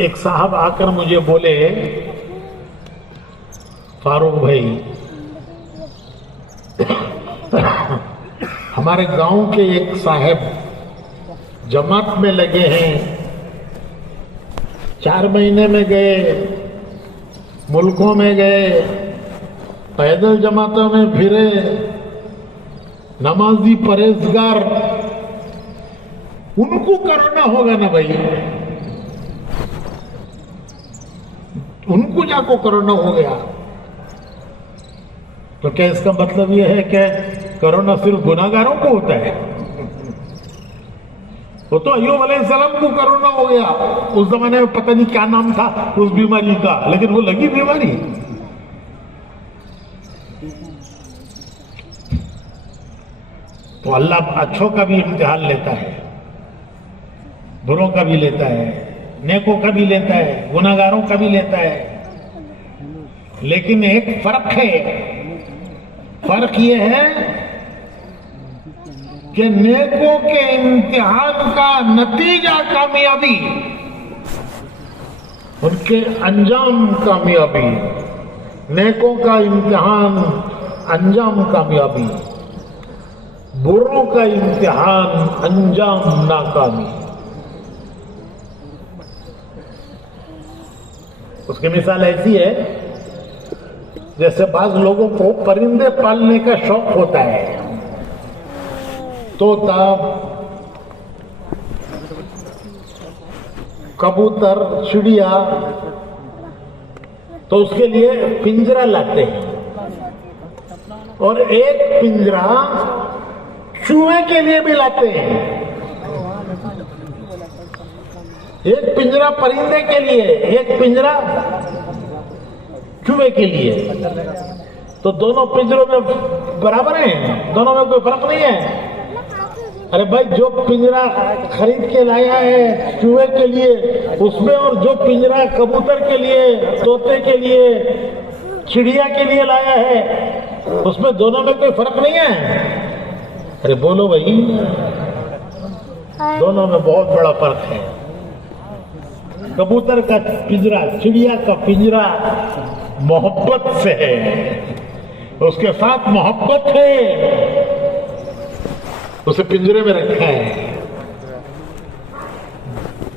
ایک صاحب آ کر مجھے بولے فاروق بھائی ہمارے گاؤں کے ایک صاحب جماعت میں لگے ہیں 4 مہینے میں گئے ملکوں میں گئے پیدل جماعتوں میں پھرے نمازی پرہیزگار ان کو کرونا ہوگا نا بھائی ان کو جا کو کرونا ہو گیا تو کیا اس کا مطلب یہ ہے کہ کرونا صرف گناہگاروں کو ہوتا ہے وہ تو ایوب علیہ السلام کو کرونا ہو گیا اس زمانے میں پتہ نہیں کیا نام تھا اس بیماری کا لیکن وہ لگی بیماری تو اللہ اچھوں کا بھی امتحان لیتا ہے بروں کا بھی لیتا ہے نیکوں کا بھی لیتا ہے گناہگاروں کا بھی لیتا ہے لیکن ایک فرق ہے فرق یہ ہے کہ نیکوں کے امتحان کا نتیجہ کامیابی ان کے انجام کامیابی نیکوں کا امتحان انجام کامیابی بروں کا امتحان انجام ناکامی اس کی مثال ایسی ہے جیسے بعض لوگوں کو پرندے پالنے کا شوق ہوتا ہے طوطا کبوتر چڑیا تو اس کے لیے پنجرا لاتے ہیں اور ایک پنجرا چوہے کے لیے بھی لاتے ہیں ایک پنجرا پرندے کے لیے ایک پنجرا چوہے کے لیے تو دونوں پنجروں میں برابر ہیں دونوں میں کوئی فرق نہیں ہے ارے بھائی جو پنجرا خرید کے لایا ہے چوہے کے لیے اس میں اور جو پنجرا کبوتر کے لیے طوطے کے لیے چڑیا کے لیے لایا ہے اس میں دونوں میں کوئی فرق نہیں ہے ارے بولو بھائی دونوں میں بہت بڑا فرق ہے کبوتر کا پنجرا چڑیا کا پنجرا محبت سے ہے اس کے ساتھ محبت ہے اسے پنجرے میں رکھا ہے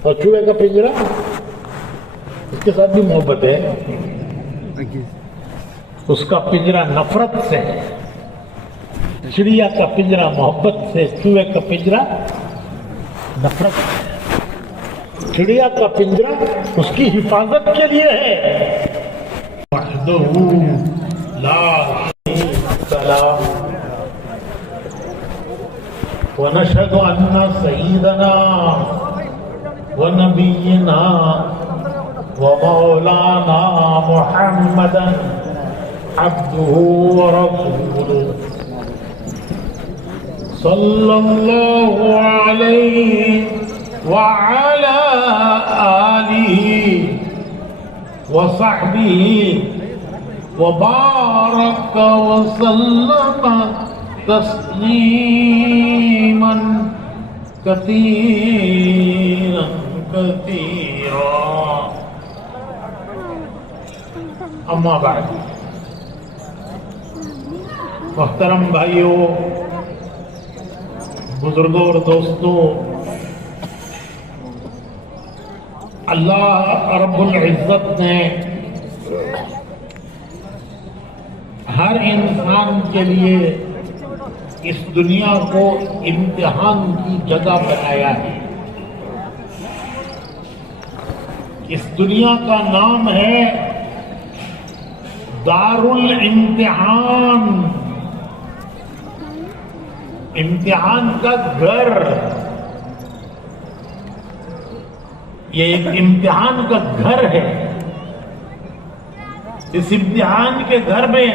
اور چوہے کا پنجرا اس کے ساتھ بھی محبت ہے اس کا پنجرا نفرت سے ہے چڑیا کا پنجرا محبت سے چوہے کا پنجرا نفرت سے چڑیا کا پنجرا اس کی حفاظت کے لیے ہے وحدہ لا شریک لہ ونشهد أن سيدنا ونبينا ومولانا محمدا عبده ورسوله صلى الله عليه وعلى آله وصحبه وبارك وسلم تسليما كثيرا كثيرا اما بعد محترم بھائیوں بزرگوں اور دوستوں اللہ رب العزت نے ہر انسان کے لیے اس دنیا کو امتحان کی جگہ بنایا ہے اس دنیا کا نام ہے دار الامتحان امتحان کا گھر یہ ایک امتحان کا گھر ہے اس امتحان کے گھر میں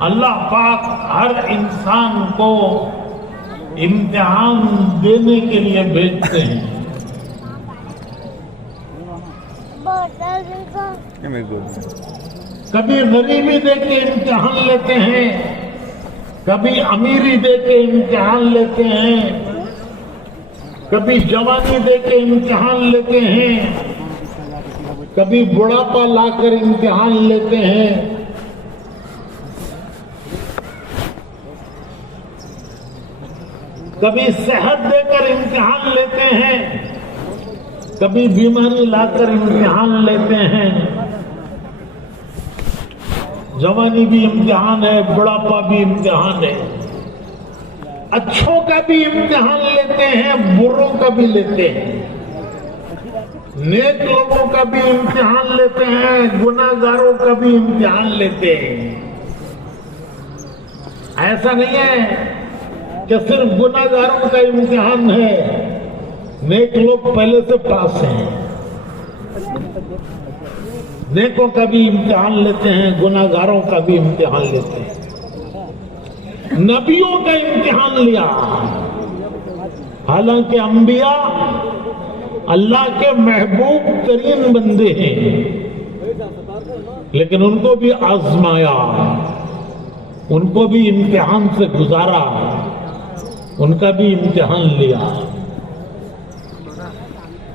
اللہ پاک ہر انسان کو امتحان دینے کے لیے بھیجتے ہیں کبھی غریبی دے کے امتحان لیتے ہیں کبھی امیری دے کے امتحان لیتے ہیں کبھی جوانی دے کے امتحان لیتے ہیں، کبھی بڑھاپا لا کر امتحان لیتے ہیں، کبھی صحت دے کر امتحان لیتے ہیں، کبھی بیماری لا کر امتحان لیتے ہیں۔ جوانی بھی امتحان ہے، بڑھاپا بھی امتحان ہے، اچھوں کا بھی امتحان لیتے ہیں، بروں کا بھی لیتے ہیں، نیک لوگوں کا بھی امتحان لیتے ہیں، گناہگاروں کا بھی امتحان لیتے ہیں۔ ایسا نہیں ہے کہ صرف گناہگاروں کا امتحان ہے، نیک لوگ پہلے سے پاس ہیں۔ نیکوں کا بھی امتحان لیتے ہیں، گناہگاروں کا بھی امتحان لیتے ہیں۔ نبیوں کا امتحان لیا، حالانکہ انبیاء اللہ کے محبوب ترین بندے ہیں، لیکن ان کو بھی آزمایا، ان کو بھی امتحان سے گزارا، ان کا بھی امتحان لیا۔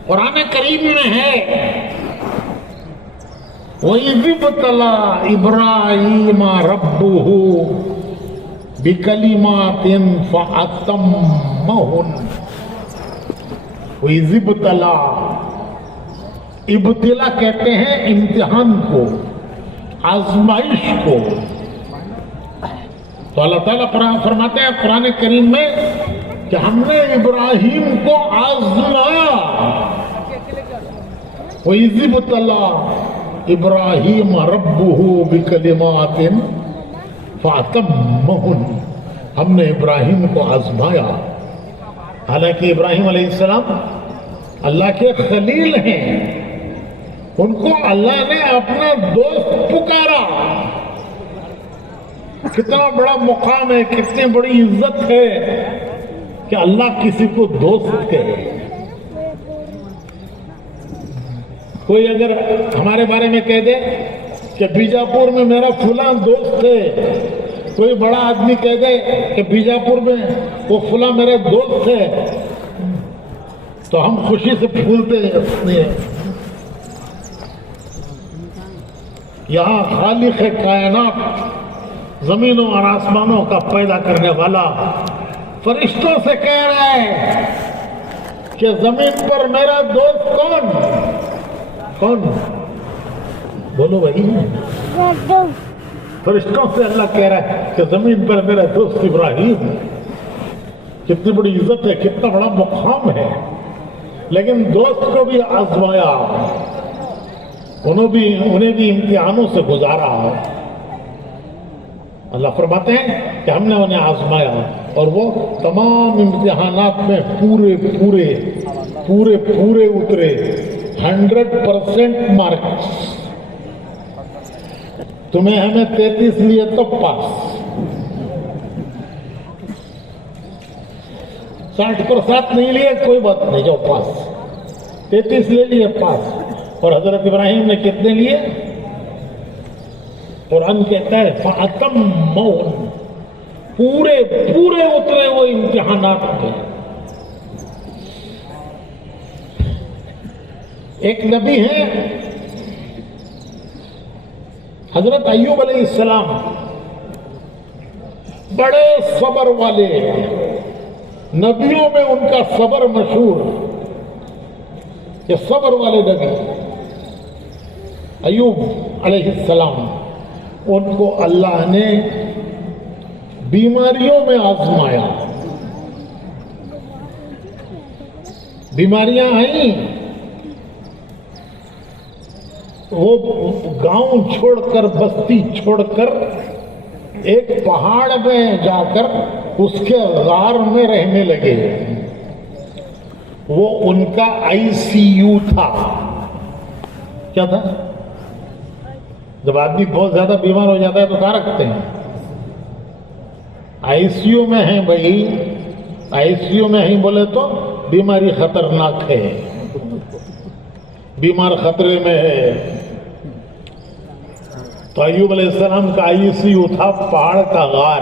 قرآن کریم میں ہے وَإِذِ ابْتَلَىٰ إِبْرَاهِيمَ رَبُّهُ بِكَلِمَاتٍ فَأَتَمَّهُنَّ۔ وَإِذِ ابْتَلَىٰ، ابتلا کہتے ہیں امتحان کو، آزمائش کو۔ تو اللہ تعالیٰ فرماتے ہیں قرآن کریم میں کہ ہم نے ابراہیم کو آزمایا۔ وَإِذِ ابْتَلَىٰ إِبْرَاهِيمَ رَبُّهُ بِكَلِمَاتٍ فَأَتَمَّهُنَّ، ہم نے ابراہیم کو آزمایا۔ حالانکہ ابراہیم علیہ السلام اللہ کے خلیل ہیں، ان کو اللہ نے اپنا دوست پکارا۔ کتنا بڑا مقام ہے، کتنی بڑی عزت ہے کہ اللہ کسی کو دوست کہے۔ کوئی اگر ہمارے بارے میں کہہ دے کہ بیجاپور میں میرا فلاں دوست ہے، کوئی بڑا آدمی کہہ دے کہ بیجاپور میں وہ فلاں میرا دوست ہے، تو ہم خوشی سے پھولتے ہیں۔ یہاں خالق کائنات، زمینوں اور آسمانوں کا پیدا کرنے والا فرشتوں سے کہہ رہا ہے کہ زمین پر میرا دوست کون کون؟ بولو بھائی، فرشتوں سے اللہ کہہ رہا ہے کہ زمین پر میرا دوست ابراہیم۔ کتنی بڑی عزت ہے، کتنا بڑا مقام ہے، لیکن دوست کو بھی آزمایا، انہیں بھی امتحانوں سے گزارا۔ اللہ فرماتے ہیں کہ ہم نے انہیں آزمایا اور وہ تمام امتحانات میں پورے اترے، 100% مارکس۔ تمہیں ہمیں 33 لیے تو پاس، 60% نہیں لیے کوئی بات نہیں، جو پاس، 33 لے لیے پاس۔ اور حضرت ابراہیم نے کتنے لیے؟ قرآن کہتا ہے فَأَتَمَّهُنَّ، پورے اترے وہ امتحانات میں۔ ایک نبی ہیں حضرت ایوب علیہ السلام، بڑے صبر والے، نبیوں میں ان کا صبر مشہور، یہ صبر والے نبی ایوب علیہ السلام، ان کو اللہ نے بیماریوں میں آزمایا۔ بیماریاں آئیں، وہ گاؤں چھوڑ کر، بستی چھوڑ کر ایک پہاڑ میں جا کر اس کے غار میں رہنے لگے۔ وہ ان کا ICU تھا۔ کیا تھا؟ جب آدمی بہت زیادہ بیمار ہو جاتا ہے تو کہاں رکھتے ہیں؟ ICU میں ہیں بھائی، ICU میں ہیں بولے تو بیماری خطرناک ہے، بیمار خطرے میں ہے۔ تو ایوب علیہ السلام کا ICU تھا پہاڑ کا غار۔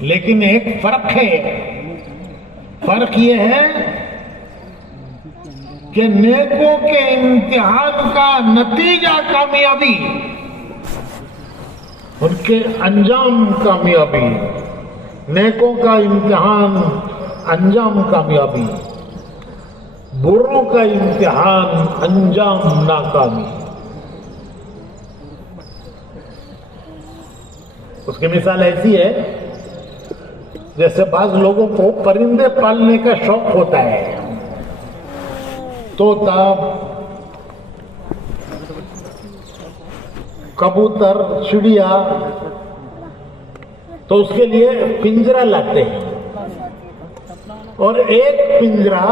لیکن ایک فرق ہے، فرق یہ ہے کہ نیکوں کے امتحان کا نتیجہ کامیابی، ان کے انجام کامیابی، نیکوں کا امتحان انجام کامیابی، بروں کا امتحان انجام ناکامی۔ اس کی مثال ایسی ہے جیسے بعض لوگوں کو پرندے پالنے کا شوق ہوتا ہے، طوطا، کبوتر، چڑیا، تو اس کے لیے پنجرا لاتے ہیں، اور ایک پنجرا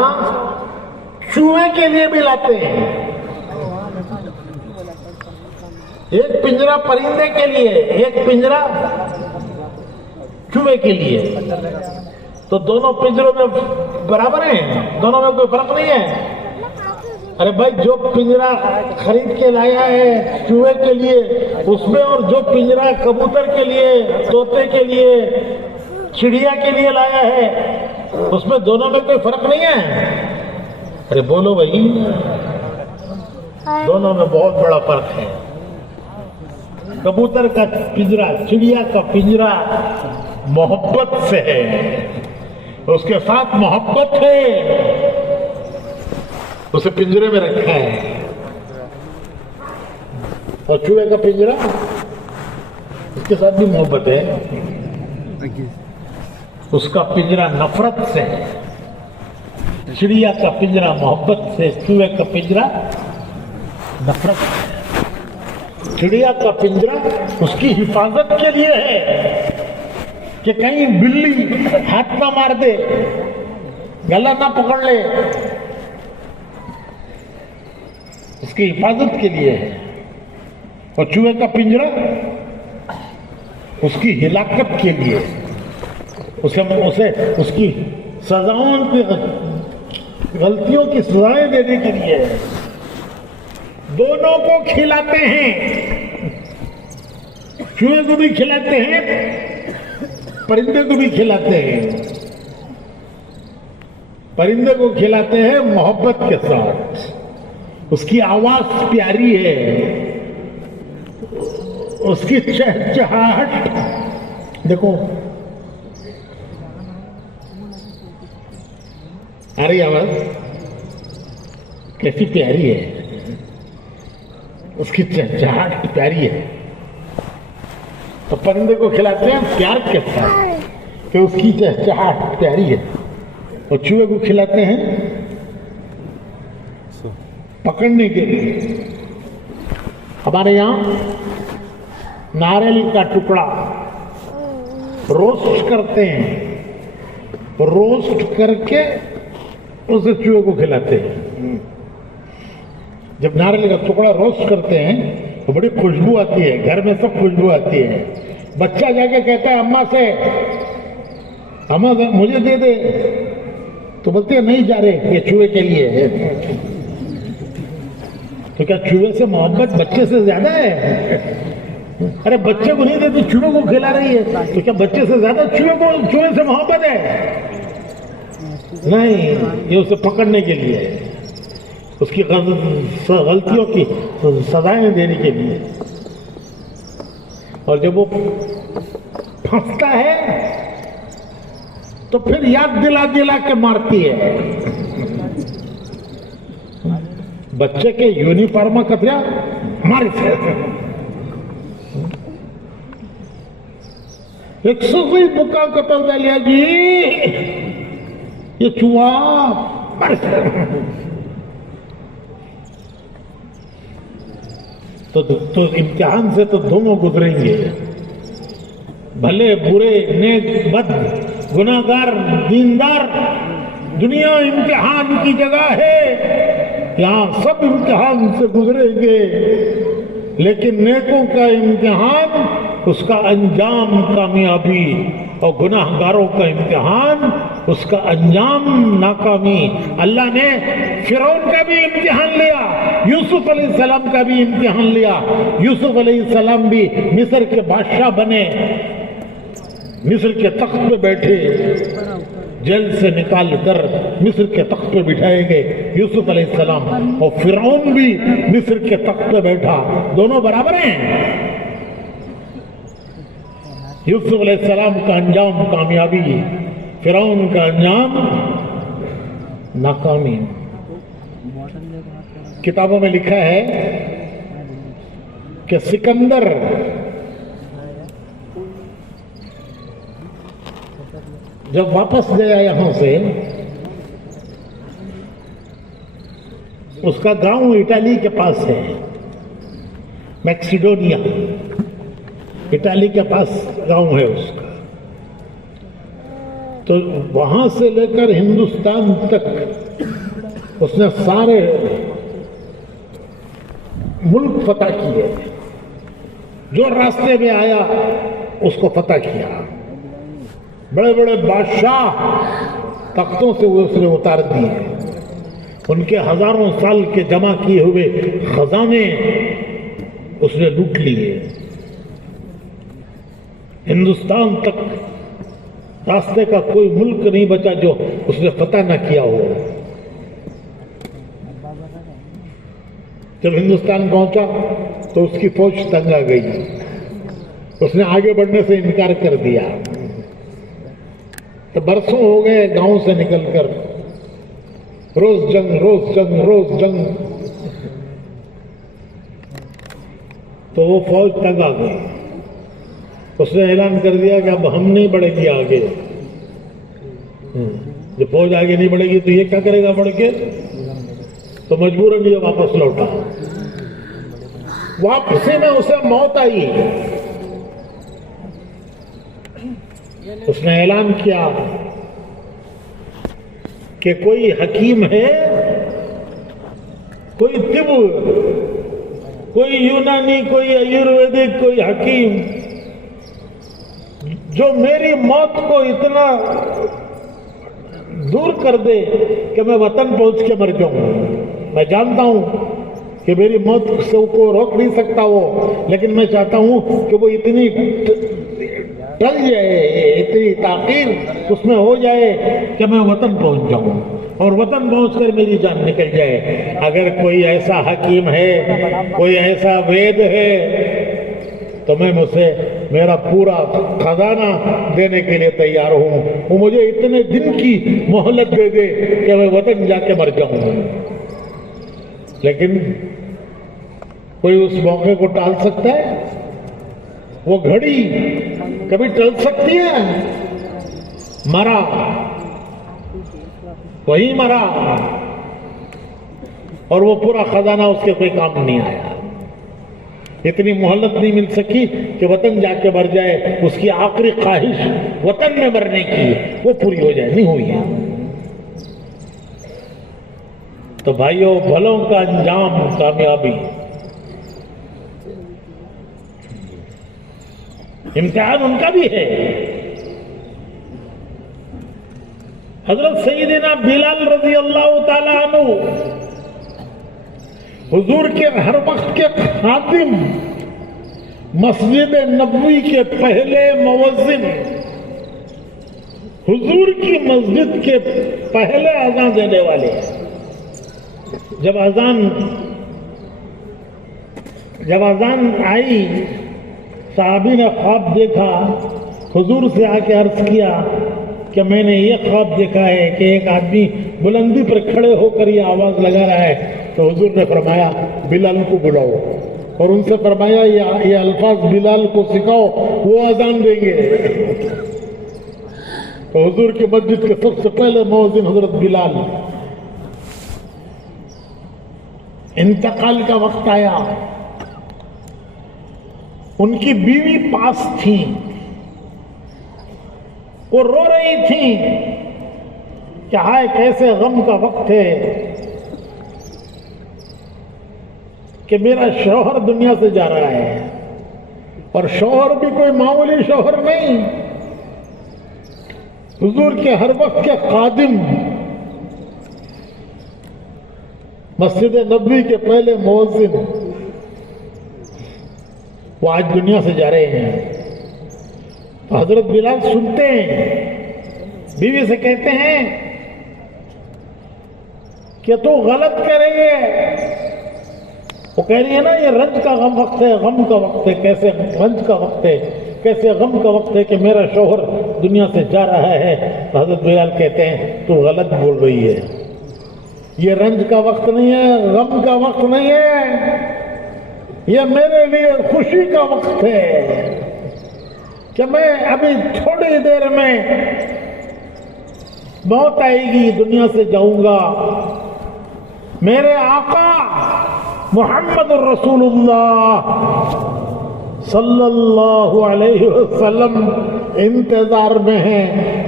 چوہے کے لیے بھی لاتے ہیں، ایک پنجرا پرندے کے لیے، ایک پنجرا چوہے کے لیے۔ تو دونوں پنجروں میں برابر ہیں، دونوں میں کوئی فرق نہیں ہے۔ ارے بھائی، جو پنجرا خرید کے لایا ہے چوہے کے لیے اس میں، اور جو پنجرا کبوتر کے لیے، طوطے کے لیے، چڑیا کے لیے لایا ہے اس میں، دونوں میں کوئی فرق نہیں ہے؟ ارے بولو بھائی، دونوں میں بہت بڑا فرق ہے۔ کبوتر کا پنجرا، چڑیا کا پنجرا محبت سے ہے، اس کے ساتھ محبت ہے، اسے پنجرے میں رکھا ہے۔ اور چوہے کا پنجرا، اس کے ساتھ بھی محبت ہے، اس کا پنجرا نفرت سے ہے۔ چڑیا کا پنجرا محبت سے، چوہے کا پنجرا نفرت سے۔ چڑیا کا پنجرا اس کی حفاظت کے لیے ہے کہ کہیں بلی ہاتھ نہ مار دے، گلا نہ پکڑ لے، اس کی حفاظت کے لیے ہے۔ اور چوہے کا پنجرا اس کی ہلاکت کے لیے، اسے اس کی سزاؤں کی، غلطیوں کی سزائیں دینے کے لیے ہے۔ دونوں کو کھلاتے ہیں، چوہے کو بھی کھلاتے ہیں، پرندے کو بھی کھلاتے ہیں۔ پرندے کو کھلاتے ہیں محبت کے ساتھ، اس کی آواز پیاری ہے، اس کی چہچہاہٹ دیکھو، آ رہی آواز کیسی پیاری ہے، اس کی چہچہاہٹ پیاری ہے۔ تو پرندے کو کھلاتے ہیں پیار کے ساتھ کہ اس کی چہچہاہٹ پیاری ہے، اور چوہے کو کھلاتے ہیں پکڑنے کے لیے۔ ہمارے یہاں ناریل کا ٹکڑا روسٹ کرتے ہیں، روسٹ کر کے اسے چوہے کو کھلاتے ہیں۔ جب ناریل کا ٹکڑا روسٹ کرتے ہیں تو بڑی خوشبو آتی ہے، گھر میں سب خوشبو آتی ہے۔ بچہ جا کے کہتا ہے اماں سے، اماں مجھے دے دے، تو بولتے ہیں نہیں جا رہے، یہ چوہے کے لیے ہے۔ تو کیا چوہے سے محبت بچے سے زیادہ ہے؟ ارے بچے کو نہیں دیتی، چوہے کو کھلا رہی ہے، تو کیا بچے سے زیادہ چوہے سے محبت ہے؟ نہیں، یہ اسے پکڑنے کے لیے ہے، اس کی غلطیوں کی سزائیں دینے کے لیے۔ اور جب وہ پھنستا ہے تو پھر یاد دلا دلا کے مارتی ہے۔ بچے کے یونیفارم کتیا ماری سے 100 بکا قتل دے لیا جی، یہ چوہا ماری سے۔ تو امتحان سے تو دونوں گزریں گے، بھلے برے، نیک بد، گناہگار دیندار، دنیا امتحان کی جگہ ہے، یہاں سب امتحان سے گزریں گے، لیکن نیکوں کا امتحان اس کا انجام کامیابی، اور گناہ گاروں کا امتحان اس کا انجام ناکامی۔ اللہ نے فرعون کا بھی امتحان لیا، یوسف علیہ السلام کا بھی امتحان لیا۔ یوسف علیہ السلام بھی مصر کے بادشاہ بنے، مصر کے تخت پہ بیٹھے، جیل سے نکال کر مصر کے تخت پہ بٹھائے گئے یوسف علیہ السلام، اور فرعون بھی مصر کے تخت پہ بیٹھا، دونوں برابر ہیں۔ یوسف علیہ السلام کا انجام کامیابی، فرعون کا انجام ناکامی۔ کتابوں میں لکھا ہے کہ سکندر جب واپس گیا یہاں سے، اس کا گاؤں اٹلی کے پاس ہے، میکسیڈونیا، اٹلی کے پاس گاؤں ہے اس کا، تو وہاں سے لے کر ہندوستان تک اس نے سارے ملک فتح کیے، جو راستے میں آیا اس کو فتح کیا، بڑے بڑے بادشاہ تختوں سے اس نے اتار دیے، ان کے ہزاروں سال کے جمع کیے ہوئے خزانے اس نے لوٹ لیے، ہندوستان تک راستے کا کوئی ملک نہیں بچا جو اس نے فتح نہ کیا ہو۔ جب ہندوستان پہنچا تو اس کی فوج تنگ آ گئی، اس نے آگے بڑھنے سے انکار کر دیا، تو برسوں ہو گئے گاؤں سے نکل کر، روز جنگ روز جنگ روز جنگ، تو وہ فوج تنگ آ گئی، اس نے اعلان کر دیا کہ اب ہم نہیں بڑھیں گے آگے، جب فوج آگے نہیں بڑھے گی تو یہ کیا کرے گا بڑھ کے، تو مجبوراً یہ واپس لوٹا، واپسی میں اسے موت آئی، اس نے اعلان کیا کہ کوئی حکیم ہے، کوئی طب، کوئی یونانی، کوئی آیورویدک، کوئی حکیم جو میری موت کو اتنا دور کر دے کہ میں وطن پہنچ کے مر جاؤں۔ میں جانتا ہوں کہ میری موت کو روک نہیں سکتا وہ، لیکن میں چاہتا ہوں کہ وہ اتنی ٹل جائے، اتنی تاخیر اس میں ہو جائے کہ میں وطن پہنچ جاؤں، اور وطن پہنچ کر میری جان نکل جائے۔ اگر کوئی ایسا حکیم ہے، کوئی ایسا وید ہے، تو میں اسے میرا پورا خزانہ دینے کے لیے تیار ہوں، وہ مجھے اتنے دن کی مہلت دے دے کہ میں وطن جا کے مر جاؤں۔ لیکن کوئی اس موقع کو ٹال سکتا ہے؟ وہ گھڑی کبھی ٹل سکتی ہے؟ مرا، وہی مرا، اور وہ پورا خزانہ اس کے کوئی کام نہیں آیا، اتنی مہلت نہیں مل سکی کہ وطن جا کے مر جائے، اس کی آخری خواہش وطن میں مرنے کی وہ پوری ہو جائے، نہیں ہوئی۔ تو بھائیوں، بھلوں کا انجام کامیابی، امتحان ان کا بھی ہے۔ حضرت سیدنا بلال رضی اللہ تعالی عنہ، حضور کے ہر وقت کے خادم، مسجد نبوی کے پہلے مؤذن، حضور کی مسجد کے پہلے اذان دینے والے۔ جب اذان آئی، صحابی نے خواب دیکھا، حضور سے آ کے عرض کیا کہ میں نے یہ خواب دیکھا ہے کہ ایک آدمی بلندی پر کھڑے ہو کر یہ آواز لگا رہا ہے۔ تو حضور نے فرمایا بلال کو بلاؤ، اور ان سے فرمایا یہ الفاظ بلال کو سکھاؤ، وہ اذان دیں گے۔ تو حضور کی مسجد کے سب سے پہلے مؤذن حضرت بلال۔ انتقال کا وقت آیا، ان کی بیوی پاس تھی، وہ رو رہی تھی کہ ہائے کیسے غم کا وقت ہے کہ میرا شوہر دنیا سے جا رہا ہے، اور شوہر بھی کوئی معمولی شوہر نہیں، حضور کے ہر وقت کے خادم، مسجد نبوی کے پہلے مؤذن، وہ آج دنیا سے جا رہے ہیں۔ حضرت بلال سنتے ہیں، بیوی سے کہتے ہیں کہ تو غلط کر رہی ہے. وہ کہہ رہی ہے نا یہ رنج کا وقت ہے، غم کا وقت ہے. کیسے رنج کا وقت ہے، کیسے غم کا وقت ہے کہ میرا شوہر دنیا سے جا رہا ہے. حضرت بلال کہتے ہیں تو غلط بول رہی ہے، یہ رنج کا وقت نہیں ہے، غم کا وقت نہیں ہے، یہ میرے لیے خوشی کا وقت ہے کہ میں ابھی تھوڑی دیر میں موت آئے گی، دنیا سے جاؤں گا. میرے آقا محمد الرسول اللہ صلی اللہ علیہ وسلم انتظار میں ہیں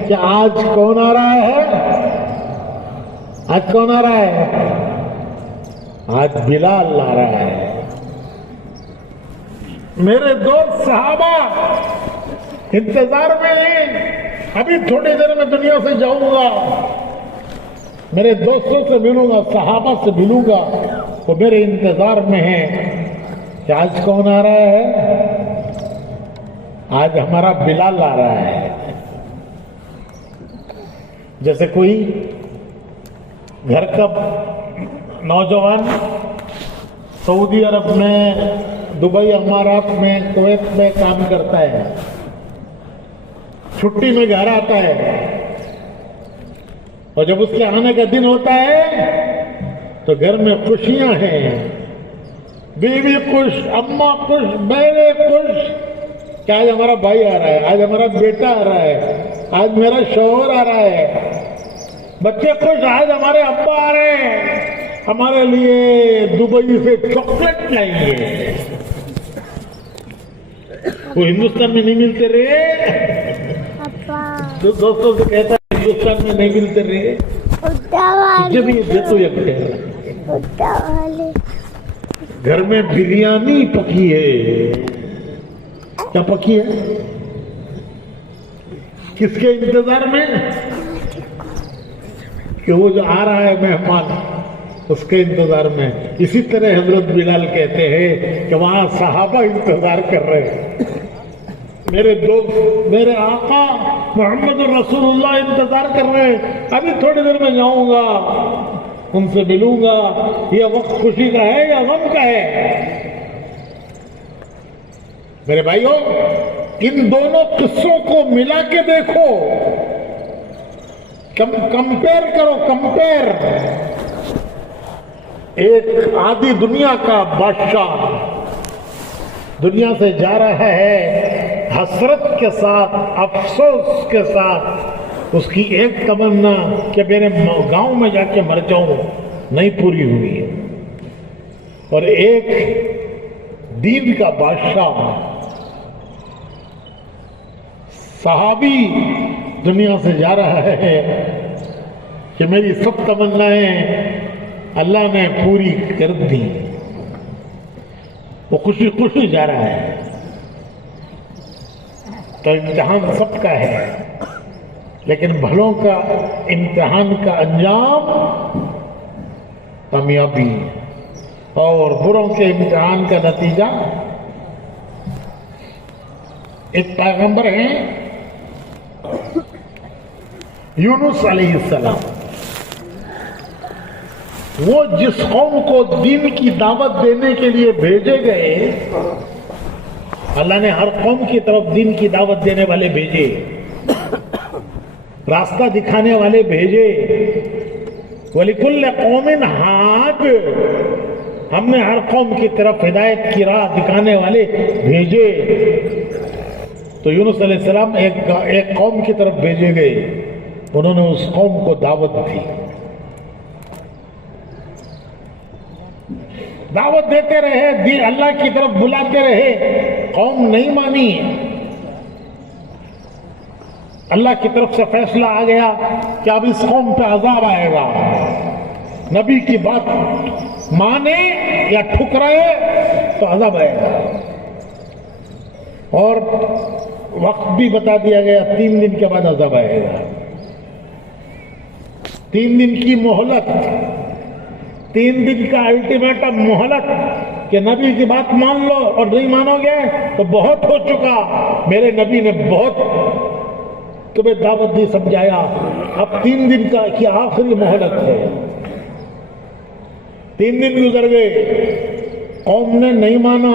کہ آج کون آ رہا ہے، آج کون آ رہا ہے؟ آج بلال آ رہا ہے. میرے دوست صحابہ انتظار میں ہیں، ابھی تھوڑی دیر میں دنیا سے جاؤں گا، میرے دوستوں سے ملوں گا، صحابہ سے ملوں گا، وہ میرے انتظار میں ہیں کہ آج کون آ رہا ہے؟ آج ہمارا بلال آ رہا ہے. جیسے کوئی گھر کا نوجوان سعودی عرب میں، دبئی، امارات میں، کویت میں کام کرتا ہے، چھٹی میں گھر آتا ہے، اور جب اس کے آنے کا دن ہوتا ہے تو گھر میں خوشیاں ہیں، بیوی خوش، اماں خوش، بہنیں خوش کہ آج ہمارا بھائی آ رہا ہے، آج ہمارا بیٹا آ رہا ہے، آج میرا شوہر آ رہا ہے. بچے خوش، آج ہمارے ابا آ رہے ہیں، ہمارے لیے دبئی سے چاکلیٹ لائیں گے. وہ ہندوستان میں نہیں ملتے رہے، دوستوں سے کہتا ہے ہندوستان میں نہیں ملتے رہے. جب یہ دیتو گھر میں بریانی پکی ہے. کیا پکی ہے؟ کس کے انتظار میں؟ کہ وہ جو آ رہا ہے مہمان، اس کے انتظار میں. اسی طرح حضرت بلال کہتے ہیں کہ وہاں صحابہ انتظار کر رہے ہیں. میرے دوست، میرے آقا محمد الرسول اللہ انتظار کر رہے ہیں، ابھی تھوڑی دیر میں جاؤں گا، ان سے ملوں گا. یہ وقت خوشی کا ہے یا غم کا ہے؟ میرے بھائیوں، ان دونوں قصوں کو ملا کے دیکھو، کمپیر کرو، کمپیر. ایک آدھی دنیا کا بادشاہ دنیا سے جا رہا ہے، حسرت کے ساتھ، افسوس کے ساتھ. اس کی ایک تمنا کہ میرے گاؤں میں جا کے مر جاؤں نہیں پوری ہوئی ہے. اور ایک دین کا بادشاہ، صحابی دنیا سے جا رہا ہے کہ میری سب تمنائیں اللہ نے پوری کر دی. وہ خوشی خوشی جا رہا ہے. تو امتحان سب کا ہے، لیکن بھلوں کا امتحان کا انجام کامیابی، اور بروں کے امتحان کا نتیجہ. ایک پیغمبر ہیں یونس علیہ السلام. وہ جس قوم کو دین کی دعوت دینے کے لیے بھیجے گئے، اللہ نے ہر قوم کی طرف دین کی دعوت دینے والے بھیجے، راستہ دکھانے والے بھیجے. وَلِكُلِّ قَوْمٍ هَادٍ، ہم نے ہر قوم کی طرف ہدایت کی راہ دکھانے والے بھیجے. تو یونس علیہ السلام ایک قوم کی طرف بھیجے گئے، انہوں نے اس قوم کو دعوت دی. دعوت دیتے رہے، اللہ کی طرف بلاتے رہے، قوم نہیں مانی. اللہ کی طرف سے فیصلہ آ گیا کہ اب اس قوم پہ عذاب آئے گا. نبی کی بات مانے یا ٹھکرائے تو عذاب آئے گا. اور وقت بھی بتا دیا گیا، 3 دن کے بعد عذاب آئے گا. 3 دن کی مہلت، 3 دن کا الٹیمیٹم، مہلت. کہ نبی کی بات مان لو اور نہیں مانو گے تو بہت ہو چکا، میرے نبی نے بہت تمہیں دعوت دی، سمجھایا، اب 3 دن کی آخری مہلت ہے۔ 3 دن گزر گئے، قوم نے نہیں مانا۔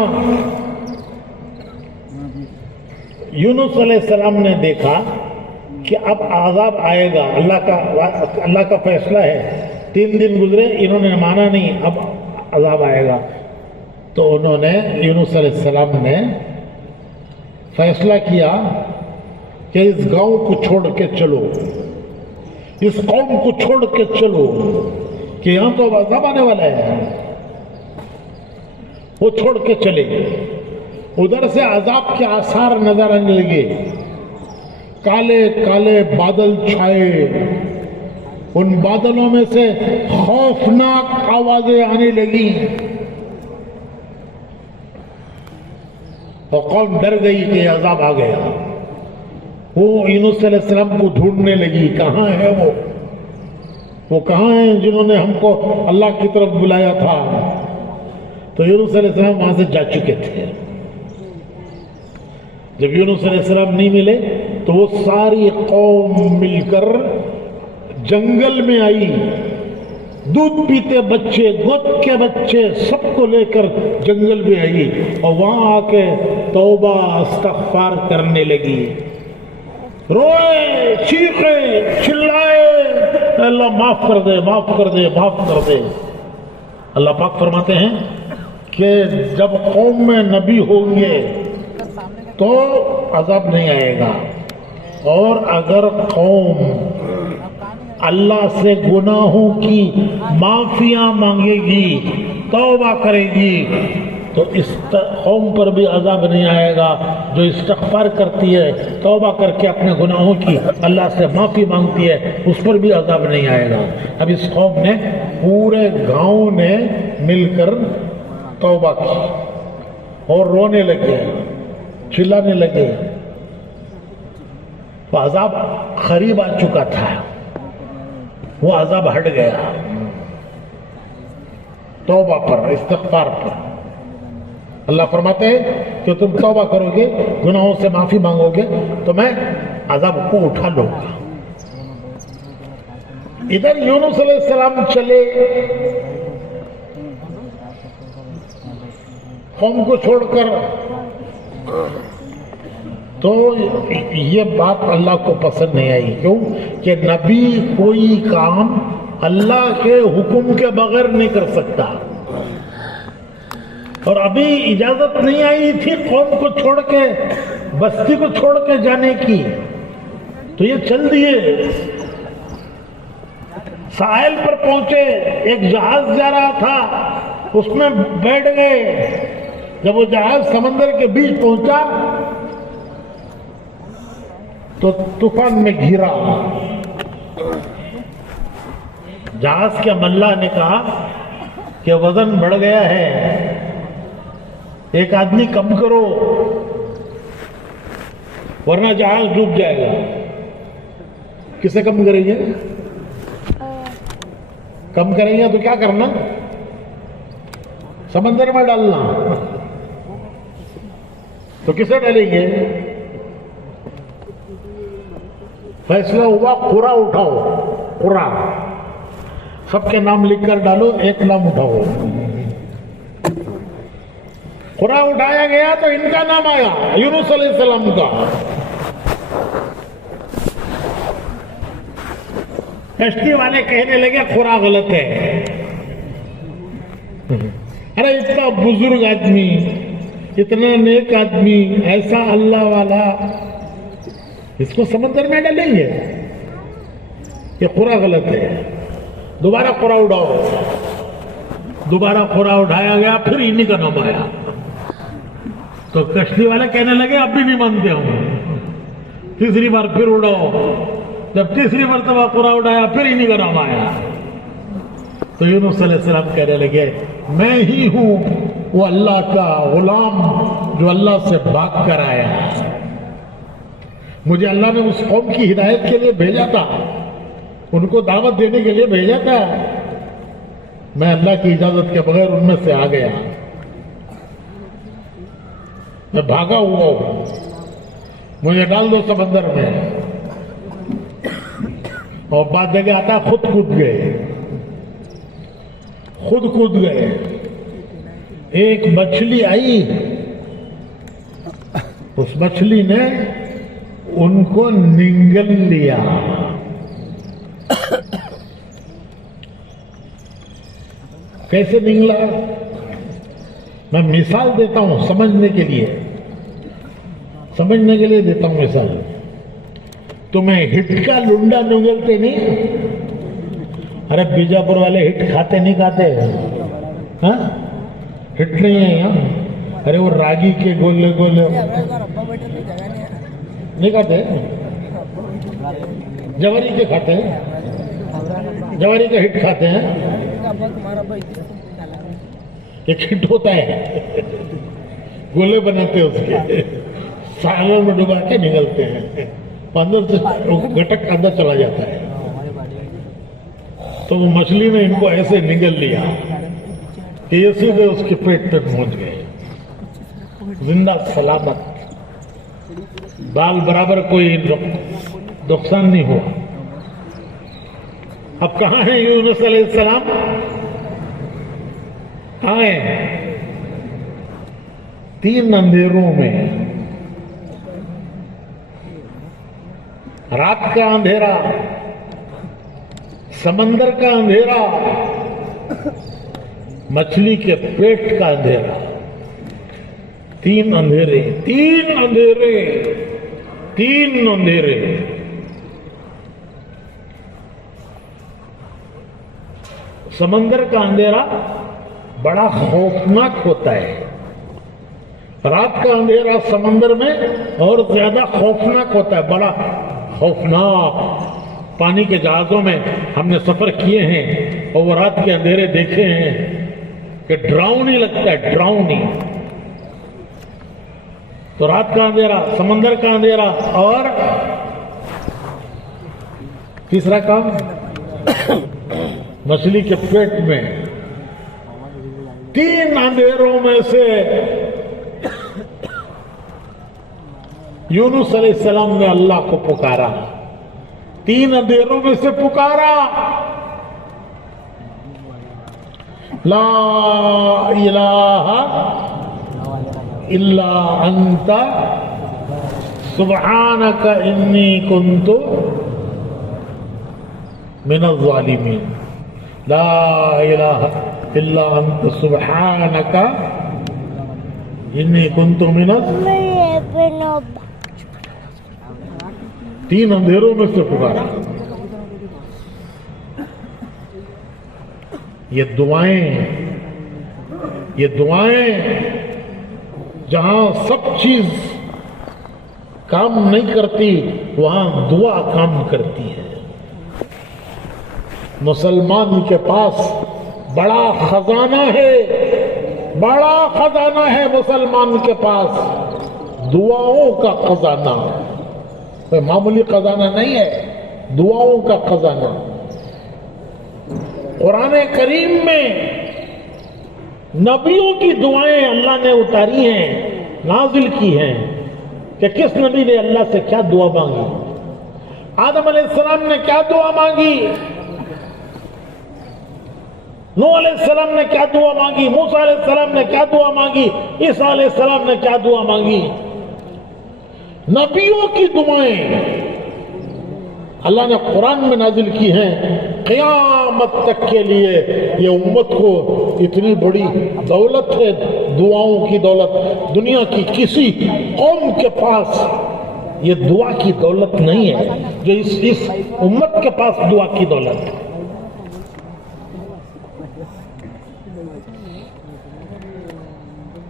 یونس علیہ السلام نے دیکھا کہ اب عذاب آئے گا، اللہ کا فیصلہ ہے۔ 3 دن گزرے، انہوں نے مانا نہیں، اب عذاب آئے گا۔ تو انہوں نے، یونس علیہ السلام نے فیصلہ کیا کہ اس گاؤں کو چھوڑ کے چلو، اس قوم کو چھوڑ کے چلو کہ یہاں تو عذاب آنے والا ہے۔ وہ چھوڑ کے چلے، ادھر سے عذاب کے آثار نظر آنے لگے، کالے کالے بادل چھائے، ان بادلوں میں سے خوفناک آوازیں آنے لگی، اور قوم ڈر گئی کہ عذاب آ گیا۔ وہ یونس علیہ السلام کو ڈھونڈنے لگی، کہاں ہے وہ کہاں ہیں جنہوں نے ہم کو اللہ کی طرف بلایا تھا؟ تو یونس علیہ السلام وہاں سے جا چکے تھے۔ جب یونس علیہ السلام نہیں ملے تو وہ ساری قوم مل کر جنگل میں آئی، دودھ پیتے بچے، گود کے بچے، سب کو لے کر جنگل میں آئی، اور وہاں آ کے توبہ استغفار کرنے لگی، روئے، چیخے، چلائے، اللہ معاف کر دے، معاف کر دے، معاف کر دے۔ اللہ پاک فرماتے ہیں کہ جب قوم میں نبی ہوں گے تو عذاب نہیں آئے گا، اور اگر قوم اللہ سے گناہوں کی معافیاں مانگے گی، توبہ کرے گی، تو اس قوم پر بھی عذاب نہیں آئے گا۔ جو استغفار کرتی ہے، توبہ کر کے اپنے گناہوں کی اللہ سے معافی مانگتی ہے، اس پر بھی عذاب نہیں آئے گا۔ اب اس قوم نے، پورے گاؤں نے مل کر توبہ کی اور رونے لگے، چلانے لگے، وہ عذاب قریب آ چکا تھا، وہ عذاب ہٹ گیا توبہ پر، استغفار پر۔ اللہ فرماتے ہیں کہ تم توبہ کرو گے، گناہوں سے معافی مانگو گے تو میں عذاب کو اٹھا لوں گا۔ ادھر یونس علیہ السلام چلے، قوم کو چھوڑ کر، تو یہ بات اللہ کو پسند نہیں آئی۔ کیوں؟ کہ نبی کوئی کام اللہ کے حکم کے بغیر نہیں کر سکتا، اور ابھی اجازت نہیں آئی تھی قوم کو چھوڑ کے، بستی کو چھوڑ کے جانے کی، تو یہ چل دیے، ساحل پر پہنچے، ایک جہاز جا رہا تھا، اس میں بیٹھ گئے۔ جب وہ جہاز سمندر کے بیچ پہنچا تو طوفان میں گھرا۔ جہاز کے ملا نے کہا کہ وزن بڑھ گیا ہے، ایک آدمی کم کرو ورنہ جہاز ڈوب جائے گا۔ کسے کم کریں گے؟ کم کریں گے تو کیا کرنا؟ سمندر میں ڈالنا۔ تو کسے ڈالیں گے؟ فیصلہ ہوا، قرا اٹھاؤ، قرا سب کے نام لکھ کر ڈالو، ایک نام اٹھاؤ۔ قرا اٹھایا گیا تو ان کا نام آیا، یونس علیہ السلام کا۔ کشتی والے کہنے لگے قرا غلط ہے۔ ارے اتنا بزرگ آدمی، اتنا نیک آدمی، ایسا اللہ والا، اس کو سمندر میں ڈالیں گے؟ یہ قرا غلط ہے، دوبارہ قرا اٹھاؤ۔ دوبارہ قرا اٹھایا گیا، پھر انہی کا نام آیا۔ تو کشتی والے کہنے لگے اب بھی نہیں مانتے ہوں۔ تیسری بار پھر اڑاؤ، جب تیسری مرتبہ قرا اٹھایا پھر انہی کا نام آیا۔ تو یونس علیہ السلام کہنے لگے میں ہی ہوں وہ اللہ کا غلام جو اللہ سے بھاگ کر آیا۔ مجھے اللہ نے اس قوم کی ہدایت کے لیے بھیجا تھا، ان کو دعوت دینے کے لیے بھیجا تھا، میں اللہ کی اجازت کے بغیر ان میں سے آ گیا۔ میں بھاگا ہوا ہوں, مجھے ڈال دو سمندر میں. اور بعد جگہ آتا خود کود گئے. ایک مچھلی آئی, اس مچھلی نے ان کو نگل لیا. کیسے نگلا؟ میں مثال دیتا ہوں سمجھنے کے لیے دیتا ہوں مثال. تمہیں ہٹ کا لنڈا نگلتے نہیں؟ ارے بیجاپور والے ہٹ کھاتے نہیں کھاتے؟ ہاں, ہٹ نہیں ہے یہاں. ارے وہ راگی کے گولے نہیں کھاتے, جواری کے کھاتے ہیں, جواری کا ہٹ کھاتے ہیں. ایک ہٹ ہوتا ہے, گولے بناتے ہیں اس کے, سالوں میں ڈبا کے نگلتے ہیں, اندر سے گٹک اندر چلا جاتا ہے. تو وہ مچھلی نے ان کو ایسے نگل لیا کہ یہ سیدھے اس کے پیٹ تک پہنچ گئے, زندہ سلامت, بال برابر, کوئی نقصان نہیں ہوا. اب کہاں ہیں یونس علیہ السلام؟ کہاں ہیں؟ 3 اندھیروں میں. رات کا اندھیرا, سمندر کا اندھیرا, مچھلی کے پیٹ کا اندھیرا. 3 اندھیرے, 3 اندھیرے, 3 اندھیرے. سمندر کا اندھیرا بڑا خوفناک ہوتا ہے. رات کا اندھیرا سمندر میں اور زیادہ خوفناک ہوتا ہے, بڑا خوفناک. پانی کے جہازوں میں ہم نے سفر کیے ہیں اور وہ رات کے اندھیرے دیکھے ہیں کہ ڈراؤنی لگتا ہے, ڈراؤنی. تو رات کا اندھیرا, سمندر کا اندھیرا, اور تیسرا کام مچھلی کے پیٹ میں. 3 اندھیروں میں سے یونس علیہ السلام نے اللہ کو پکارا. 3 اندھیروں میں سے پکارا, لا الہ الا انت سبحانک انی کنت من الظالمین. لا الہ الا انت سبحانک انی کنت من الظالمین. 3 اندھیروں میں سے پکارا. یہ دعائیں جہاں سب چیز کام نہیں کرتی وہاں دعا کام کرتی ہے. مسلمان کے پاس بڑا خزانہ ہے, بڑا خزانہ ہے مسلمان کے پاس, دعاؤں کا خزانہ. معمولی خزانہ نہیں ہے, دعاؤں کا خزانہ. قرآن کریم میں نبیوں کی دعائیں اللہ نے اتاری ہیں, نازل کی ہیں کہ کس نبی نے اللہ سے کیا دعا مانگی. آدم علیہ السلام نے کیا دعا مانگی, نوح علیہ السلام نے کیا دعا مانگی, موسیٰ علیہ السلام نے کیا دعا مانگی, عیسیٰ علیہ السلام نے کیا دعا مانگی. نبیوں کی دعائیں اللہ نے قرآن میں نازل کی ہیں. قیامت تک کے لیے یہ امت کو اتنی بڑی دولت ہے, دعاؤں کی دولت. دنیا کی کسی قوم کے پاس یہ دعا کی دولت نہیں ہے جو اس امت کے پاس دعا کی دولت ہے.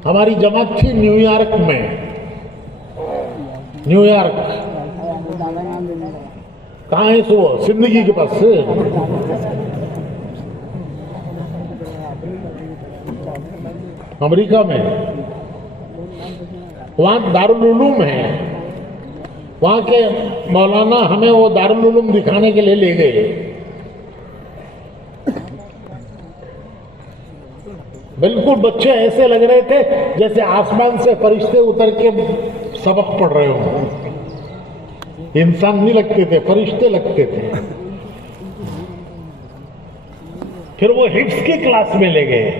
ہماری جماعت تھی نیو یارک میں, نیو یارک. کہاں ہے سو؟ زندگی کے پاس. امریکہ میں. وہاں دارالعلوم ہے. وہاں کے مولانا ہمیں وہ دارالعلوم دکھانے کے لیے لے گئے. بالکل بچے ایسے لگ رہے تھے جیسے آسمان سے فرشتے اتر کے سبق پڑھ رہے ہوں. انسان نہیں لگتے تھے، فرشتے لگتے تھے. پھر وہ حفظ کی کلاس میں لے گئے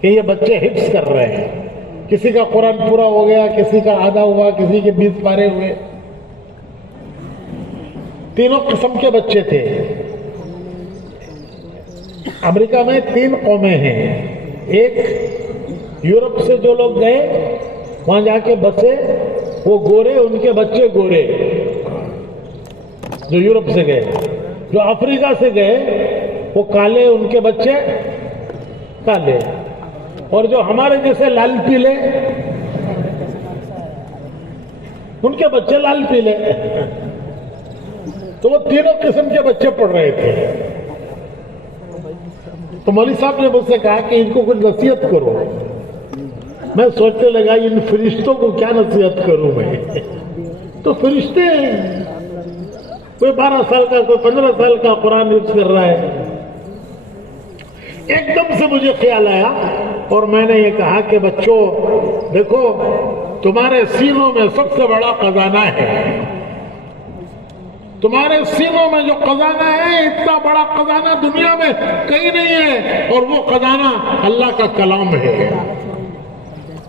کہ یہ بچے حفظ کر رہے ہیں. کسی کا قرآن پورا ہو گیا، کسی کا آدھا ہوا، کسی کے 20 پارے ہوئے. تینوں قسم کے بچے تھے. امریکہ میں 3 قومیں ہیں. ایک یورپ سے جو لوگ گئے وہاں جا کے بسے، وہ گورے، ان کے بچے گورے جو یورپ سے گئے. جو افریقہ سے گئے وہ کالے، ان کے بچے کالے. اور جو ہمارے جیسے لال پیلے، ان کے بچے لال پیلے. تو وہ تینوں قسم کے بچے پڑھ رہے تھے. تو مولوی صاحب نے مجھ سے کہا کہ ان کو کچھ نصیحت کرو. میں سوچنے لگا ان فرشتوں کو کیا نصیحت کروں میں. تو فرشتے ہیں، کوئی 12 سال کا، کوئی 15 سال کا قرآن حفظ کر رہا ہے. ایک دم سے مجھے خیال آیا اور میں نے یہ کہا کہ بچوں دیکھو، تمہارے سینوں میں سب سے بڑا خزانہ ہے. تمہارے سینوں میں جو خزانہ ہے، اتنا بڑا خزانہ دنیا میں کہیں نہیں ہے. اور وہ خزانہ اللہ کا کلام ہے.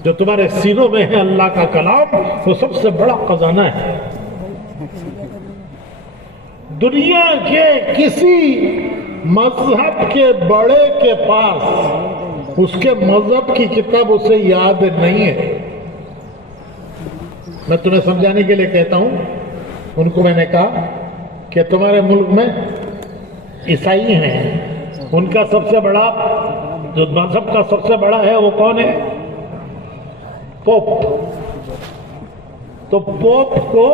جو تمہارے سینوں میں ہے اللہ کا کلام، وہ سب سے بڑا خزانہ ہے. دنیا کے کسی مذہب کے بڑے کے پاس اس کے مذہب کی کتاب اسے یاد نہیں ہے. میں تمہیں سمجھانے کے لیے کہتا ہوں. ان کو میں نے کہا کہ تمہارے ملک میں عیسائی ہیں، ان کا سب سے بڑا جو مذہب کا سب سے بڑا ہے وہ کون ہے؟ پوپ. تو پوپ کو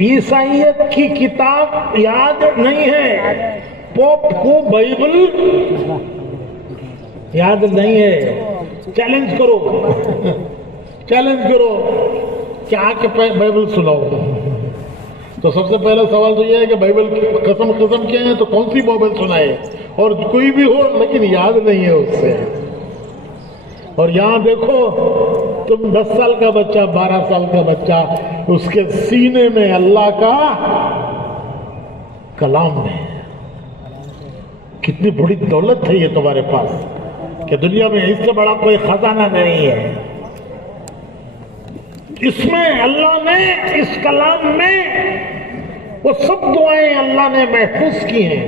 عیسائیت کی کتاب یاد نہیں ہے. پوپ کو بائبل یاد نہیں ہے. چیلنج کرو، چیلنج کرو کہ آ کے بائبل سناؤ. تو سب سے پہلا سوال تو یہ ہے کہ بائبل قسم کیا ہے تو کون سی بائبل سنائے؟ اور کوئی بھی ہو لیکن یاد نہیں ہے اس سے. اور یہاں دیکھو، تم 10 سال کا بچہ، 12 سال کا بچہ، اس کے سینے میں اللہ کا کلام ہے. کتنی بڑی دولت ہے یہ تمہارے پاس کہ دنیا میں اس سے بڑا کوئی خزانہ نہیں ہے. اس میں اللہ نے، اس کلام میں وہ سب دعائیں اللہ نے محفوظ کی ہیں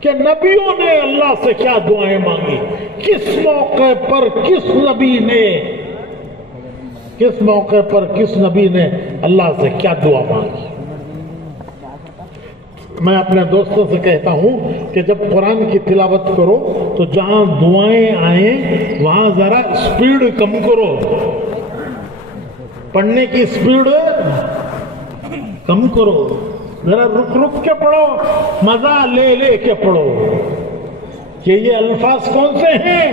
کہ نبیوں نے اللہ سے کیا دعائیں مانگی، کس موقع پر کس نبی نے، کس موقع پر کس نبی نے اللہ سے کیا دعا مانگی. میں اپنے دوستوں سے کہتا ہوں کہ جب قرآن کی تلاوت کرو تو جہاں دعائیں آئیں وہاں ذرا سپیڈ کم کرو، پڑھنے کی سپیڈ کم کرو، ذرا رک رک کے پڑھو، مزہ لے لے کے پڑھو. کہ یہ الفاظ کون سے ہیں؟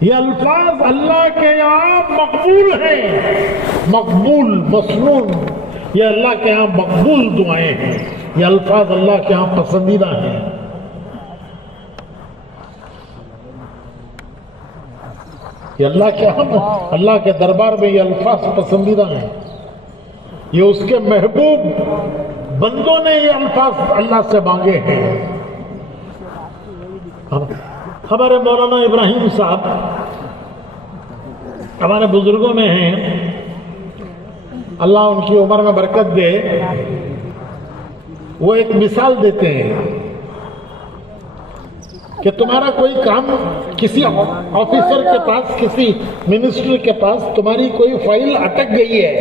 یہ الفاظ اللہ کے یہاں مقبول ہیں. مقبول، مسنون، یہ اللہ کے یہاں مقبول دعائیں ہیں. یہ الفاظ اللہ کے یہاں پسندیدہ ہیں. یہ اللہ کے دربار میں یہ الفاظ پسندیدہ ہیں. یہ اس کے محبوب بندوں نے یہ الفاظ اللہ سے مانگے ہیں. ہمارے مولانا ابراہیم صاحب ہمارے بزرگوں میں ہیں، اللہ ان کی عمر میں برکت دے. وہ ایک مثال دیتے ہیں کہ تمہارا کوئی کام کسی آفیسر کے پاس، کسی منسٹر کے پاس تمہاری کوئی فائل اٹک گئی ہے،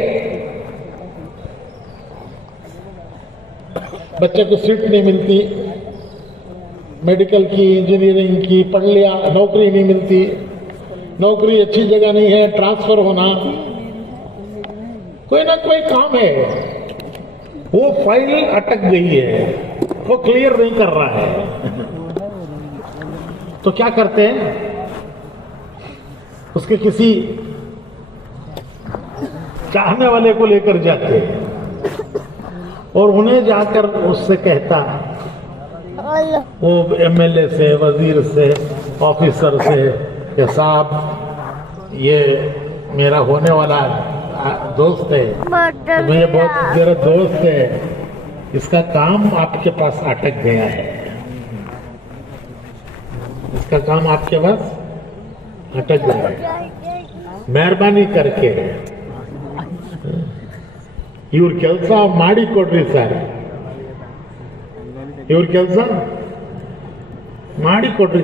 بچے کو سیٹ نہیں ملتی، میڈیکل کی، انجینئرنگ کی پڑھ لیا، نوکری نہیں ملتی، نوکری اچھی جگہ نہیں ہے، ٹرانسفر ہونا، کوئی نہ کوئی کام ہے، وہ فائل اٹک گئی ہے، وہ کلیئر نہیں کر رہا ہے. تو کیا کرتے ہیں؟ اس کے کسی چاہنے والے کو لے کر جاتے ہیں اور انہیں جا کر اس سے کہتا وہ MLA سے, وزیر سے, آفیسر سے کہ صاحب یہ میرا ہونے والا دوست ہے, مجھے بہت میرا دوست ہے, اس کا کام آپ کے پاس اٹک گیا ہے, اس کا کام آپ کے پاس اٹک گیا ہے, مہربانی کر کے ಇವ್ರ ಕೆಲಸ ಮಾಡಿಕೊಡ್ರಿ ಸರ್, ಇವ್ರ ಕೆಲಸ ಮಾಡಿಕೊಡ್ರಿ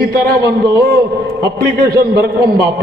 ಈ ತರ ಒಂದು ಅಪ್ಲಿಕೇಶನ್ ಬರ್ಕೊಂಬಾಪ,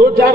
2-4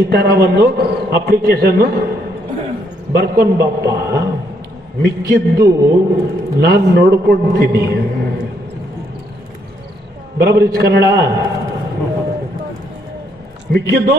ಈ ತರ ಒಂದು ಅಪ್ಲಿಕೇಶನ್ ಬರ್ಕೊಂಬಾಪ, ಮಿಕ್ಕಿದ್ದು ನಾನು ನೋಡ್ಕೊಳ್ತೀನಿ. ಬರಬರಿ ಕನ್ನಡ, ಮಿಕ್ಕಿದ್ದು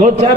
2-4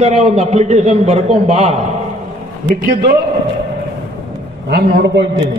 ತರ ಒಂದು ಅಪ್ಲಿಕೇಶನ್ ಬರ್ಕೊಂಬಾ, ಮಿಕ್ಕಿದ್ದು ನಾನು ನೋಡ್ಕೊಳ್ತೀನಿ.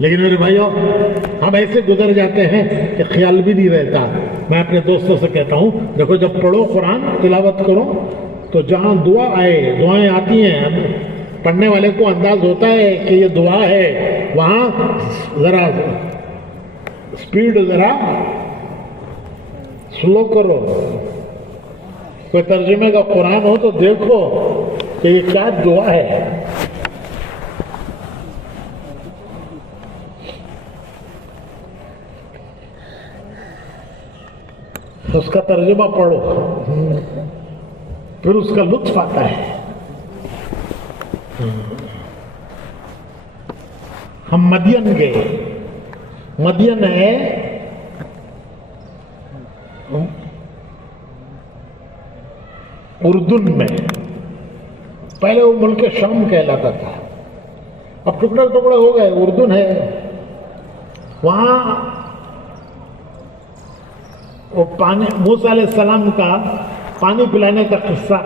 لیکن میرے بھائیوں ہم ایسے گزر جاتے ہیں کہ خیال بھی نہیں رہتا. میں اپنے دوستوں سے کہتا ہوں دیکھو جب پڑھو قرآن تلاوت کرو تو جہاں دعا آئے دعائیں آتی ہیں پڑھنے والے کو انداز ہوتا ہے کہ یہ دعا ہے وہاں ذرا سپیڈ ذرا سلو کرو. کوئی ترجمے کا قرآن ہو تو دیکھو کہ یہ کیا دعا ہے. اس کا ترجمہ پڑھو پھر اس کا لطف آتا ہے. ہم مدین گئے. مدین ہے اردن میں. پہلے وہ ملک شام کہلاتا تھا اب ٹکڑے ٹکڑے ہو گئے. اردن ہے وہاں وہ پانی موسیٰ علیہ السلام کا پانی پلانے کا قصہ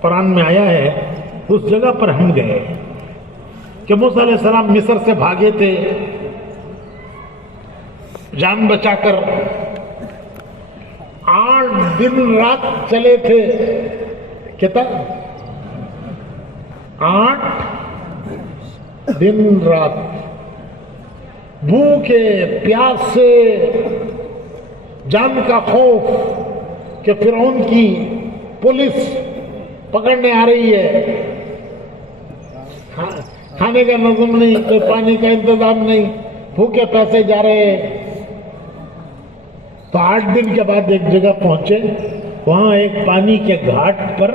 قرآن میں آیا ہے. اس جگہ پر ہم گئے کہ موسیٰ علیہ السلام مصر سے بھاگے تھے جان بچا کر. 8 دن رات چلے تھے. کتنا 8 دن رات بھوکے پیاس سے جان کا خوف کہ فرعون کی پولیس پکڑنے آ رہی ہے. کھانے کا نظم نہیں کوئی پانی کا انتظام نہیں بھوکے پیسے جا رہے ہیں. تو 8 دن کے بعد ایک جگہ پہنچے. وہاں ایک پانی کے گھاٹ پر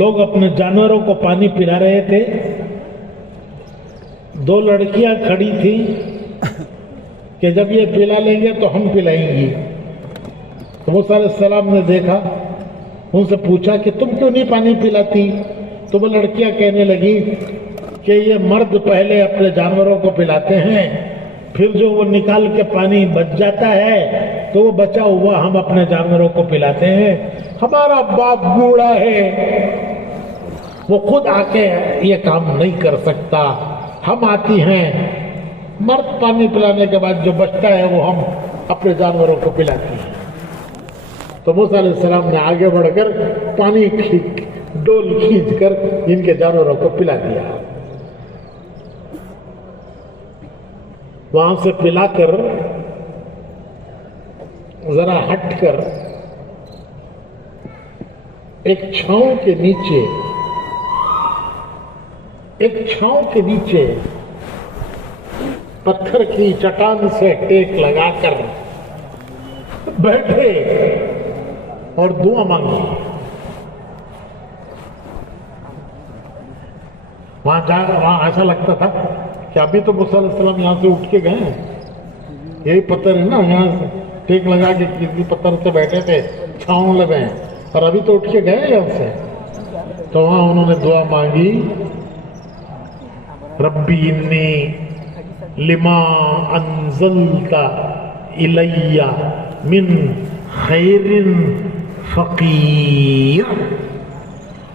لوگ اپنے جانوروں کو پانی پلا رہے تھے. 2 لڑکیاں کھڑی تھیں کہ جب یہ پلا لیں گے تو ہم پلائیں گی. تو موسیٰ علیہ السلام نے دیکھا ان سے پوچھا کہ تم کیوں نہیں پانی پلاتی. تو وہ لڑکیاں کہنے لگی کہ یہ مرد پہلے اپنے جانوروں کو پلاتے ہیں پھر جو وہ نکال کے پانی بچ جاتا ہے تو وہ بچا ہوا ہم اپنے جانوروں کو پلاتے ہیں. ہمارا باپ بوڑھا ہے وہ خود آ کے یہ کام نہیں کر سکتا. ہم آتی ہیں مرد پانی پلانے کے بعد جو بچتا ہے وہ ہم اپنے جانوروں کو پلاتے ہیں. تو موسیٰ علیہ السلام نے آگے بڑھ کر پانی کی ڈول کھینچ کر ان کے جانوروں کو پلا دیا. وہاں سے پلا کر ذرا ہٹ کر ایک چھاؤں کے نیچے پتھر کی چٹان سے ٹیک لگا کر بیٹھے اور دعا مانگی. وہاں ایسا لگتا تھا کہ ابھی تو موسیٰ علیہ السلام یہاں سے اٹھ کے گئے ہیں. یہی پتھر ہے نا یہاں سے ٹیک لگا کے کسی پتھر سے بیٹھے تھے چھاؤں لگے ہیں اور ابھی تو اٹھ کے گئے یہاں سے. تو وہاں انہوں نے دعا مانگی ربی انی لما انزلت الی من خیر فقیر.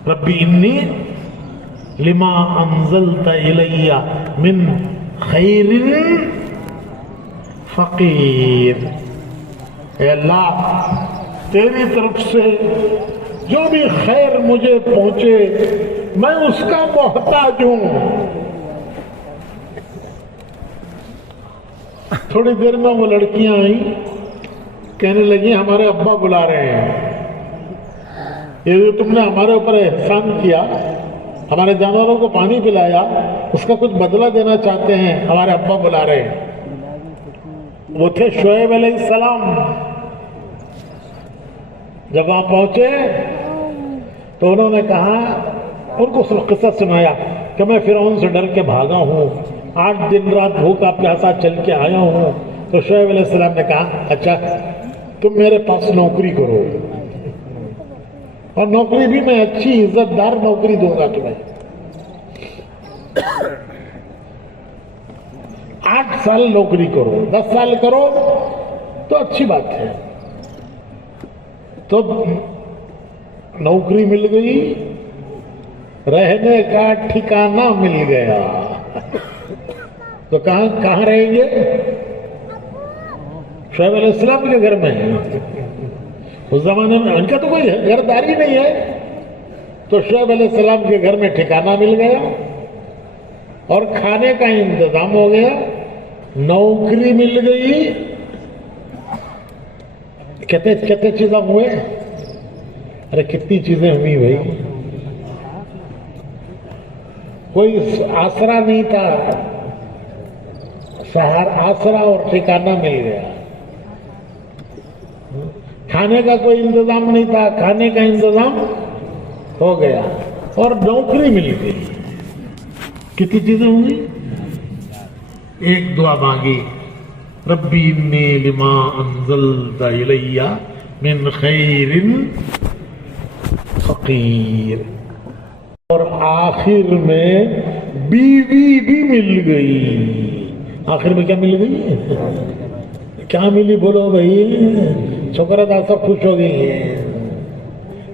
ربی انی لما انزلت الی من خیر فقیر. اے اللہ تیری طرف سے جو بھی خیر مجھے پہنچے میں اس کا محتاج ہوں. تھوڑی دیر میں وہ لڑکیاں آئیں کہنے لگی ہمارے ابا بلا رہے ہیں. یہ جو تم نے ہمارے اوپر احسان کیا ہمارے جانوروں کو پانی پلایا اس کا کچھ بدلہ دینا چاہتے ہیں. ہمارے ابا بلا رہے ہیں. وہ تھے شعیب علیہ السلام. جب وہاں پہنچے تو انہوں نے کہا ان کو قصہ سنایا کہ میں فرعون سے ڈر کے بھاگا ہوں 8 دن رات بھوکا پیاسا چل کے آیا ہوں. تو شعیب علیہ السلام نے کہا اچھا تم میرے پاس نوکری کرو اور نوکری بھی میں اچھی عزت دار نوکری دوں گا تمہیں. 8 سال نوکری کرو 10 سال کرو تو اچھی بات ہے. تو نوکری مل گئی رہنے کا ٹھکانہ مل گیا. تو کہاں رہیں گے؟ شعیب علیہ السلام کے گھر میں. اس زمانے میں ان کا تو کوئی گھرداری نہیں ہے، تو شعیب علیہ السلام کے گھر میں ٹھکانہ مل گیا اور کھانے کا انتظام ہو گیا، نوکری مل گئی. کتنے چیزیں ہوئے؟ ارے کتنی چیزیں ہوئی بھائی. کوئی آسرا نہیں تھا، آسرا اور ٹھکانہ مل گیا. کھانے کا کوئی انتظام نہیں تھا، کھانے کا انتظام ہو گیا اور نوکری مل گئی. کتنی چیزیں ہوں گی؟ ایک دعا مانگی، ربی انی لما انزلت الی من خیر فقیر. اور آخر میں بیوی بھی مل گئی. آخر میں کیا مل گئی؟ کیا ملی بولو بھائی؟ شکر ادا سب خوش ہو گئی ہیں.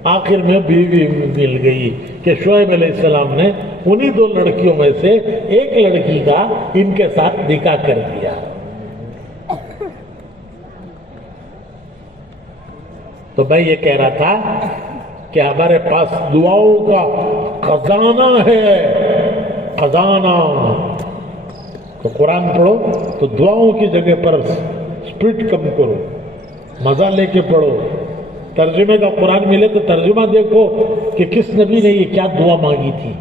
آخر میں بیوی مل گئی کہ شعیب علیہ السلام نے انہی 2 لڑکیوں میں سے ایک لڑکی کا ان کے ساتھ نکاح کر دیا. تو میں یہ کہہ رہا تھا کہ ہمارے پاس دعاؤں کا خزانہ ہے، خزانہ. تو قرآن پڑھو تو دعاؤں کی جگہ پر سپیڈ کم کرو، مزہ لے کے پڑھو. ترجمے کا قرآن ملے تو ترجمہ دیکھو کہ کس نبی نے یہ کیا دعا مانگی تھی،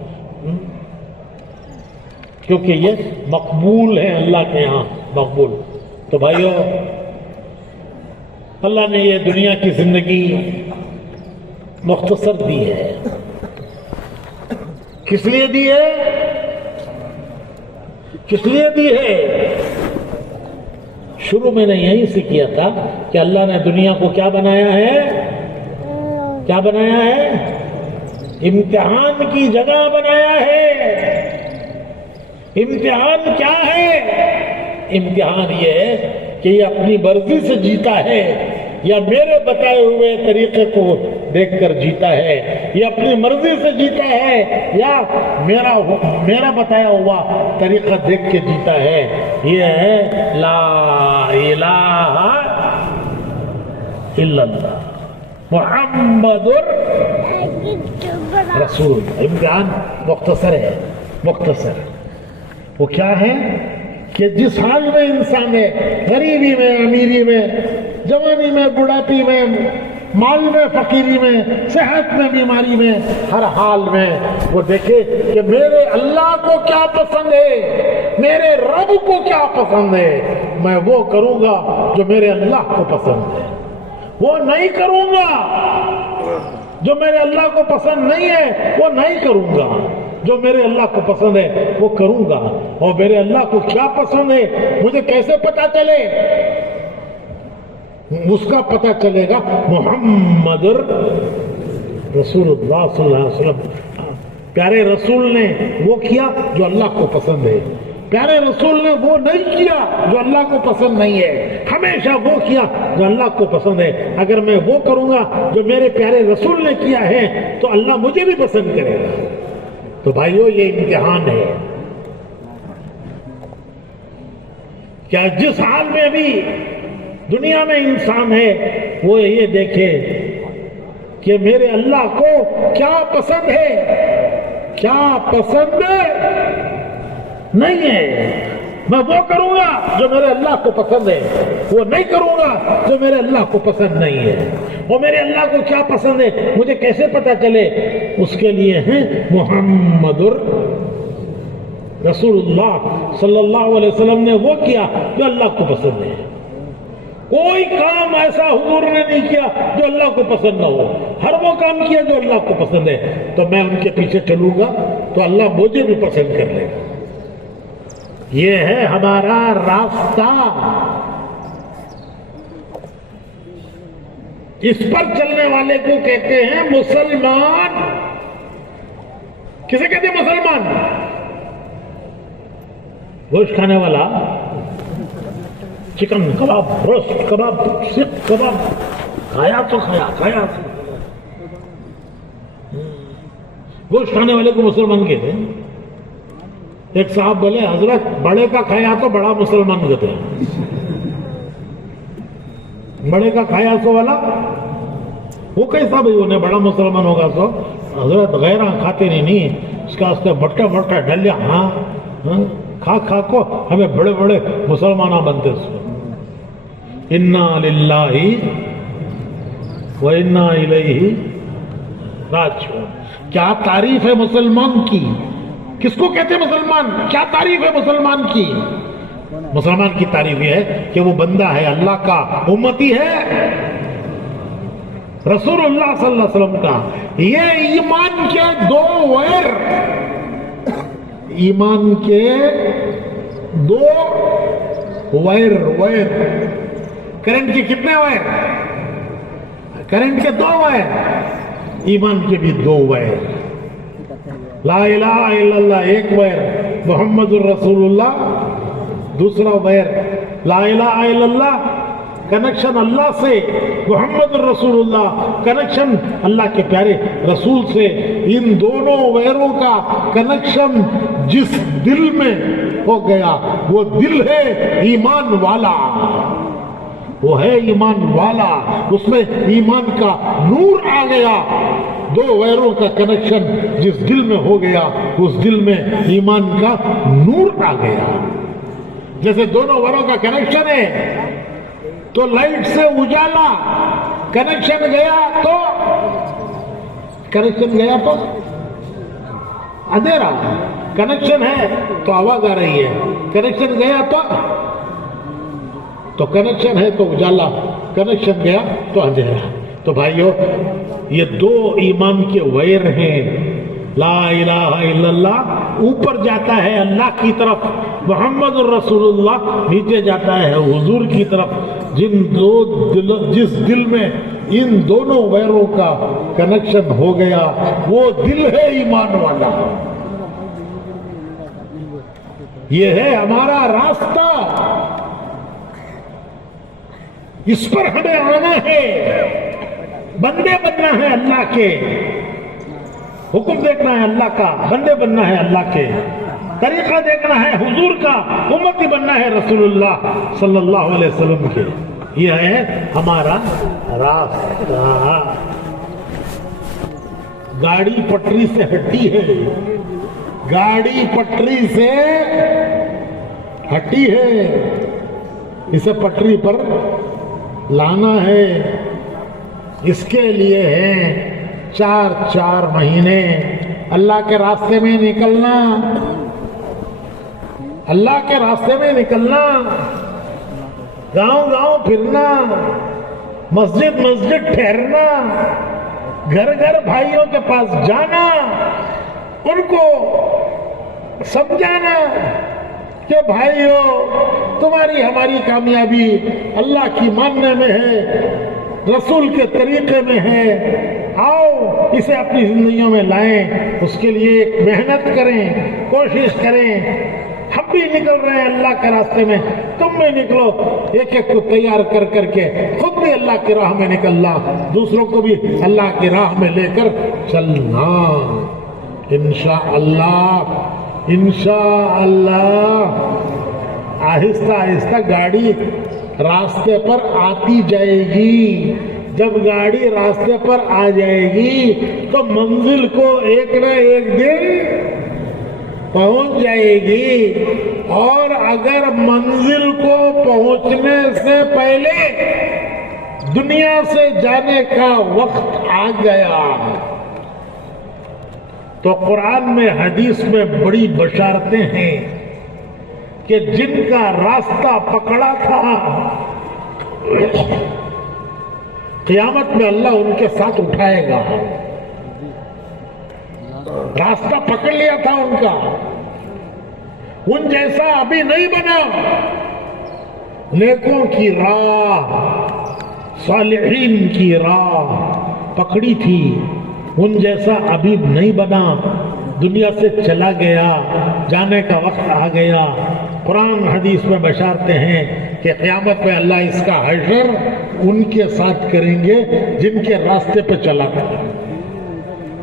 کیونکہ یہ مقبول ہے اللہ کے ہاں، مقبول. تو بھائیو، اللہ نے یہ دنیا کی زندگی مختصر دی ہے. کس لیے دی ہے؟ کس لیے دی ہے؟ شروع میں نے یہیں سے کیا تھا کہ اللہ نے دنیا کو کیا بنایا ہے؟ کیا بنایا ہے؟ امتحان کی جگہ بنایا ہے. امتحان کیا ہے؟ امتحان یہ ہے کہ یہ اپنی مرضی سے جیتا ہے یا میرے بتائے ہوئے طریقے کو دیکھ کر جیتا ہے، یا اپنی مرضی سے جیتا ہے یا میرا بتایا ہوا طریقہ دیکھ کے جیتا ہے. یہ ہے لا الہ الا اللہ محمد رسول. امتحان مختصر ہے، مختصر. وہ کیا ہے کہ جس حال میں انسان ہے، غریبی میں، امیری میں، جوانی میں، بڑھاپی میں، مال میں، فقیری میں، صحت میں، بیماری میں، ہر حال میں وہ دیکھے کہ میرے اللہ کو کیا پسند ہے، میرے رب کو کیا پسند ہے. میں وہ کروں گا جو میرے اللہ کو پسند ہے، وہ نہیں کروں گا جو میرے اللہ کو پسند نہیں ہے، وہ نہیں کروں گا. جو میرے اللہ کو پسند ہے وہ کروں گا. اور میرے اللہ کو کیا پسند ہے مجھے کیسے پتا چلے؟ اس کا پتہ چلے گا محمد رسول اللہ صلی اللہ علیہ وسلم. پیارے رسول نے وہ کیا جو اللہ کو پسند ہے، پیارے رسول نے وہ نہیں کیا جو اللہ کو پسند نہیں ہے. ہمیشہ وہ کیا جو اللہ کو پسند ہے. اگر میں وہ کروں گا جو میرے پیارے رسول نے کیا ہے تو اللہ مجھے بھی پسند کرے گا. تو بھائیو، یہ امتحان ہے. کیا جس حال میں بھی دنیا میں انسان ہے وہ یہ دیکھے کہ میرے اللہ کو کیا پسند ہے، کیا پسند نہیں ہے. میں وہ کروں گا جو میرے اللہ کو پسند ہے، وہ نہیں کروں گا جو میرے اللہ کو پسند نہیں ہے. اور میرے اللہ کو کیا پسند ہے مجھے کیسے پتا چلے؟ اس کے لیے ہیں محمد رسول اللہ صلی اللہ علیہ وسلم نے وہ کیا جو اللہ کو پسند ہے. کوئی کام ایسا حضور نے نہیں کیا جو اللہ کو پسند نہ ہو. ہر وہ کام کیا جو اللہ کو پسند ہے. تو میں ان کے پیچھے چلوں گا تو اللہ مجھے بھی پسند کر لے گا. یہ ہے ہمارا راستہ. اس پر چلنے والے کو کہتے ہیں مسلمان. کسے کہتے ہیں مسلمان؟ گوشت کھانے والا، چکن کباب، روسٹ کباب، سیخ کباب کھایا تو کھایا. گوشت کھانے والے کو مسلمان کہتے ہیں. ایک صاحب بولے حضرت بڑے کا کھایا تو بڑا مسلمان کہتے ہیں، بڑے کا کھایا تو والا وہ کیسا بھائی انہیں بڑا مسلمان ہوگا تو حضرت غیرہ کھاتے نہیں اس کا بٹا بٹا ڈلیا ہاں کھا کھا کو ہمیں بڑے بڑے مسلمانہ بنتے انا للہ و انا الیہ راجعون۔ کیا تعریف ہے مسلمان کی؟ کس کو کہتے ہیں مسلمان؟ کیا تعریف ہے مسلمان کی؟ مسلمان کی تعریف یہ ہے کہ وہ بندہ ہے اللہ کا، امتی ہے رسول اللہ صلی اللہ علیہ وسلم کا۔ یہ ایمان کے دو ویر، ایمان کے دو ویر، ویر کرنٹ کے کتنے ویر؟ کرنٹ کے دو ویر، ایمان کے بھی دو ویر۔ لا الہ الا اللہ ایک ویر، محمد الرسول اللہ دوسرا ویر۔ لا الہ الا اللہ کنیکشن اللہ سے، محمد الرسول اللہ کنیکشن اللہ کے پیارے رسول سے۔ ان دونوں ویروں کا کنیکشن جس دل میں ہو گیا وہ دل ہے ایمان والا، وہ ہے ایمان والا، اس میں ایمان کا نور آ گیا۔ دو ویروں کا کنیکشن جس دل میں ہو گیا اس دل میں ایمان کا نور آ گیا۔ جیسے دونوں ویروں کا کنیکشن ہے تو لائٹ سے اجالا، کنیکشن گیا تو اندھیرا، کنیکشن ہے تو آواز آ رہی ہے، کنیکشن گیا تو کنیکشن ہے تو اجالا، کنیکشن گیا تو اندھیرا۔ تو بھائیو یہ دو ایمان کے ویر ہیں۔ لا الہ الا اللہ اوپر جاتا ہے اللہ کی طرف، محمد الرسول اللہ نیچے جاتا ہے حضور کی طرف۔ جس دل میں ان دونوں ویروں کا کنیکشن ہو گیا وہ دل ہے ایمان والا۔ یہ ہے ہمارا راستہ، اس پر ہمیں آنا ہے، بندے بننا ہے اللہ کے، حکم دیکھنا ہے اللہ کا، بندے بننا ہے اللہ کے، طریقہ دیکھنا ہے حضور کا، امتی بننا ہے رسول اللہ صلی اللہ علیہ وسلم کے۔ یہ ہے ہمارا راستہ۔ گاڑی پٹری سے ہٹی ہے، گاڑی پٹری سے ہٹی ہے، اسے پٹری پر لانا ہے۔ اس کے لیے ہیں 4 مہینے اللہ کے راستے میں نکلنا، اللہ کے راستے میں نکلنا، گاؤں گاؤں پھرنا، مسجد مسجد ٹھہرنا، گھر گھر بھائیوں کے پاس جانا، ان کو سمجھانا کہ بھائیو تمہاری ہماری کامیابی اللہ کی ماننے میں ہے، رسول کے طریقے میں ہے، آؤ اسے اپنی زندگیوں میں لائیں، اس کے لیے ایک محنت کریں، کوشش کریں۔ ہم بھی نکل رہے ہیں اللہ کے راستے میں، تم بھی نکلو، ایک ایک کو تیار کر کر کے خود بھی اللہ کی راہ میں نکلنا، دوسروں کو بھی اللہ کی راہ میں لے کر چلنا۔ انشاءاللہ انشاءاللہ آہستہ آہستہ گاڑی راستے پر آتی جائے گی۔ جب گاڑی راستے پر آ جائے گی تو منزل کو ایک نہ ایک دن پہنچ جائے گی، اور اگر منزل کو پہنچنے سے پہلے دنیا سے جانے کا وقت آ گیا تو قرآن میں حدیث میں بڑی بشارتیں ہیں کہ جن کا راستہ پکڑا تھا قیامت میں اللہ ان کے ساتھ اٹھائے گا۔ راستہ پکڑ لیا تھا ان کا، ان جیسا ابھی نہیں بنا، نیکوں کی راہ، صالحین کی راہ پکڑی تھی، ان جیسا ابھی نہیں بنا، دنیا سے چلا گیا، جانے کا وقت آ گیا۔ قرآن حدیث میں بشارتے ہیں کہ قیامت میں اللہ اس کا حشر ان کے ساتھ کریں گے جن کے راستے پہ چلا تھا۔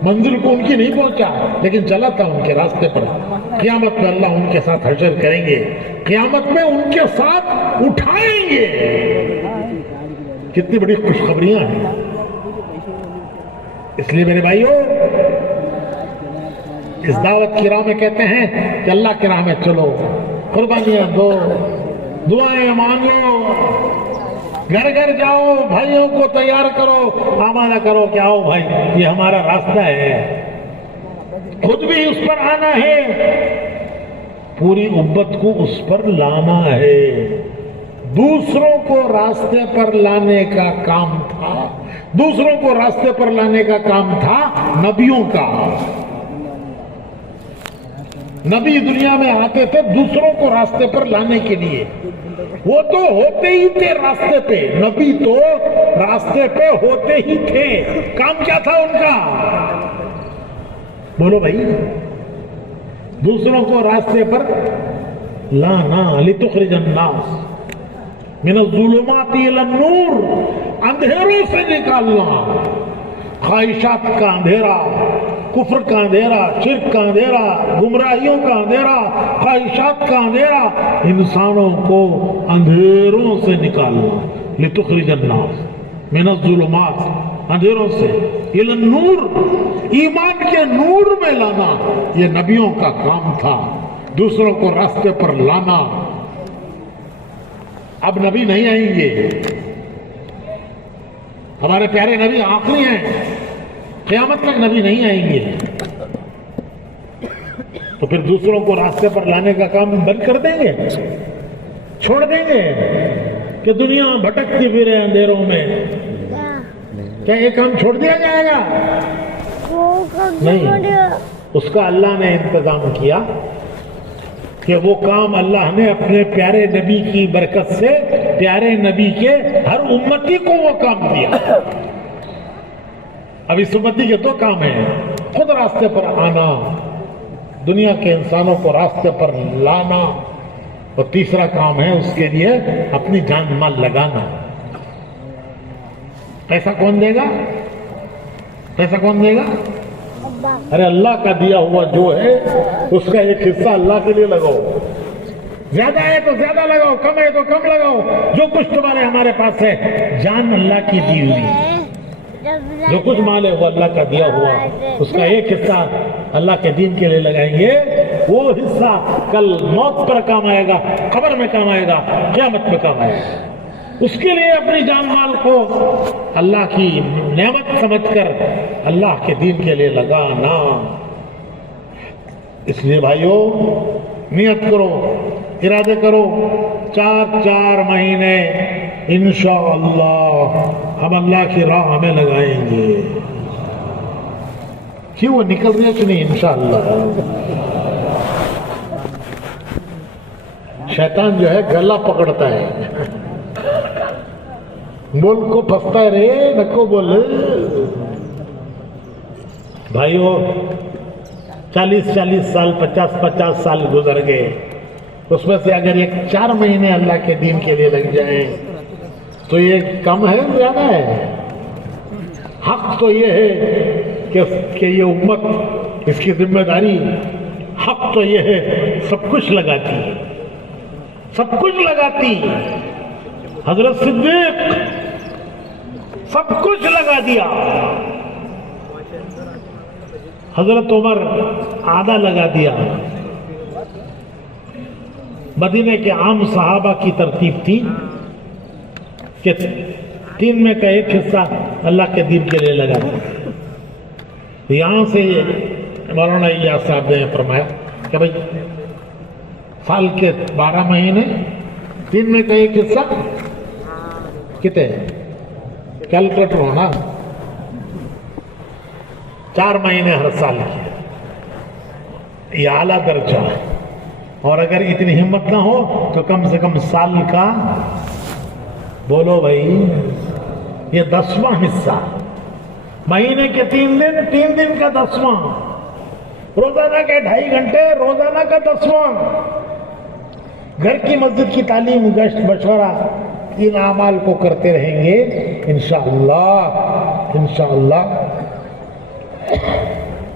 منزل کو ان کی نہیں پہنچا لیکن چلا تھا ان کے راستے پر. قیامت میں اللہ ان کے ساتھ حشر کریں گے, قیامت میں ان کے ساتھ اٹھائیں گے. کتنی بڑی خوشخبریاں ہیں. اس لیے میرے بھائیوں اس دعوت کی راہ میں کہتے ہیں کہ اللہ کی راہ میں چلو, قربانیاں دو, دعائیں مانگو, گھر گھر جاؤ, بھائیوں کو تیار کرو, آمادہ کرو کہ آؤ بھائی یہ ہمارا راستہ ہے. خود بھی اس پر آنا ہے, پوری امت کو اس پر لانا ہے. دوسروں کو راستے پر لانے کا کام تھا, دوسروں کو راستے پر لانے کا کام تھا نبیوں کا. نبی دنیا میں آتے تھے دوسروں کو راستے پر لانے کے لیے. وہ تو ہوتے ہی تھے راستے پہ, نبی تو راستے پہ ہوتے ہی تھے. کام کیا تھا ان کا؟ بولو بھائی, دوسروں کو راستے پر لانا. لتخرج الناس من الظلمات الى النور, اندھیروں سے نکالنا. خواہشات کا اندھیرا, کفر کا اندھیرا, شرک کا اندھیرا, گمراہیوں کا اندھیرا, خواہشات کا اندھیرا, انسانوں کو اندھیروں سے نکالنا. لتخرج الناس من الظلمات, اندھیروں سے, الى النور, ایمان کے نور میں لانا. یہ نبیوں کا کام تھا, دوسروں کو راستے پر لانا. اب نبی نہیں آئیں گے, ہمارے پیارے نبی آخری ہیں, قیامت تک نبی نہیں آئیں گے. تو پھر دوسروں کو راستے پر لانے کا کام بند کر دیں گے, چھوڑ دیں گے کہ دنیا بھٹکتی پھرے اندھیروں میں. کیا یہ کام چھوڑ دیا جائے گا؟ نہیں, اس کا اللہ نے انتظام کیا کہ وہ کام اللہ نے اپنے پیارے نبی کی برکت سے پیارے نبی کے ہر امتی کو وہ کام دیا. اب اس امتی کے دو کام ہیں, خود راستے پر آنا, دنیا کے انسانوں کو راستے پر لانا, اور تیسرا کام ہے اس کے لیے اپنی جان مال لگانا. پیسہ کون دے گا؟ پیسہ کون دے گا؟ ارے اللہ کا دیا ہوا جو ہے اس کا ایک حصہ اللہ کے لیے لگاؤ. زیادہ ہے تو زیادہ لگاؤ, کم ہے تو کم لگاؤ. جو کچھ تمہارے ہمارے پاس ہے جان اللہ کی دی ہوئی, جو کچھ مال ہے وہ اللہ کا دیا ہوا, اس کا ایک حصہ اللہ کے دین کے لیے لگائیں گے. وہ حصہ کل موت پر کام آئے گا, قبر میں کام آئے گا, قیامت میں کام آئے گا. اس کے لیے اپنی جان مال کو اللہ کی نعمت سمجھ کر اللہ کے دین کے لیے لگانا. اس لیے بھائیو نیت کرو, ارادے کرو, 4 مہینے انشاءاللہ ہم اللہ کی راہ میں لگائیں گے. کیوں وہ نکل رہی ہے کہ نہیں؟ انشاءاللہ. شیطان جو ہے گلا پکڑتا ہے, بول کو پھنستا ہے, رے نکو بول. بھائیو 40 سال 50 سال گزر گئے, اس میں سے اگر ایک 4 مہینے اللہ کے دین کے لیے لگ جائیں تو یہ کم ہے زیادہ ہے؟ حق تو یہ ہے کہ یہ امت, اس کی ذمہ داری, حق تو یہ ہے سب کچھ لگاتی ہے, سب کچھ لگاتی. حضرت صدیق سب کچھ لگا دیا, حضرت عمر آدھا لگا دیا. مدینے کے عام صحابہ کی ترتیب تھی کہ 3 میں کا ایک حصہ اللہ کے دین کے لیے لگا دیا. یہاں سے مولانا الیاس صاحب نے فرمایا کہ بھائی سال کے 12 مہینے, 3 میں کا ایک حصہ کتنے کیلکولیٹر ہونا, 4 مہینے ہر سال کی, یہ اعلیٰ درجہ ہے. اور اگر اتنی ہمت نہ ہو تو کم سے کم سال کا, بولو بھائی, یہ 10واں حصہ. مہینے کے 3 دن کا 10واں, روزانہ کے 2.5 گھنٹے, روزانہ کا 10واں. گھر کی مسجد کی تعلیم, گشت, مشورہ, ان اعمال کو کرتے رہیں گے انشاءاللہ.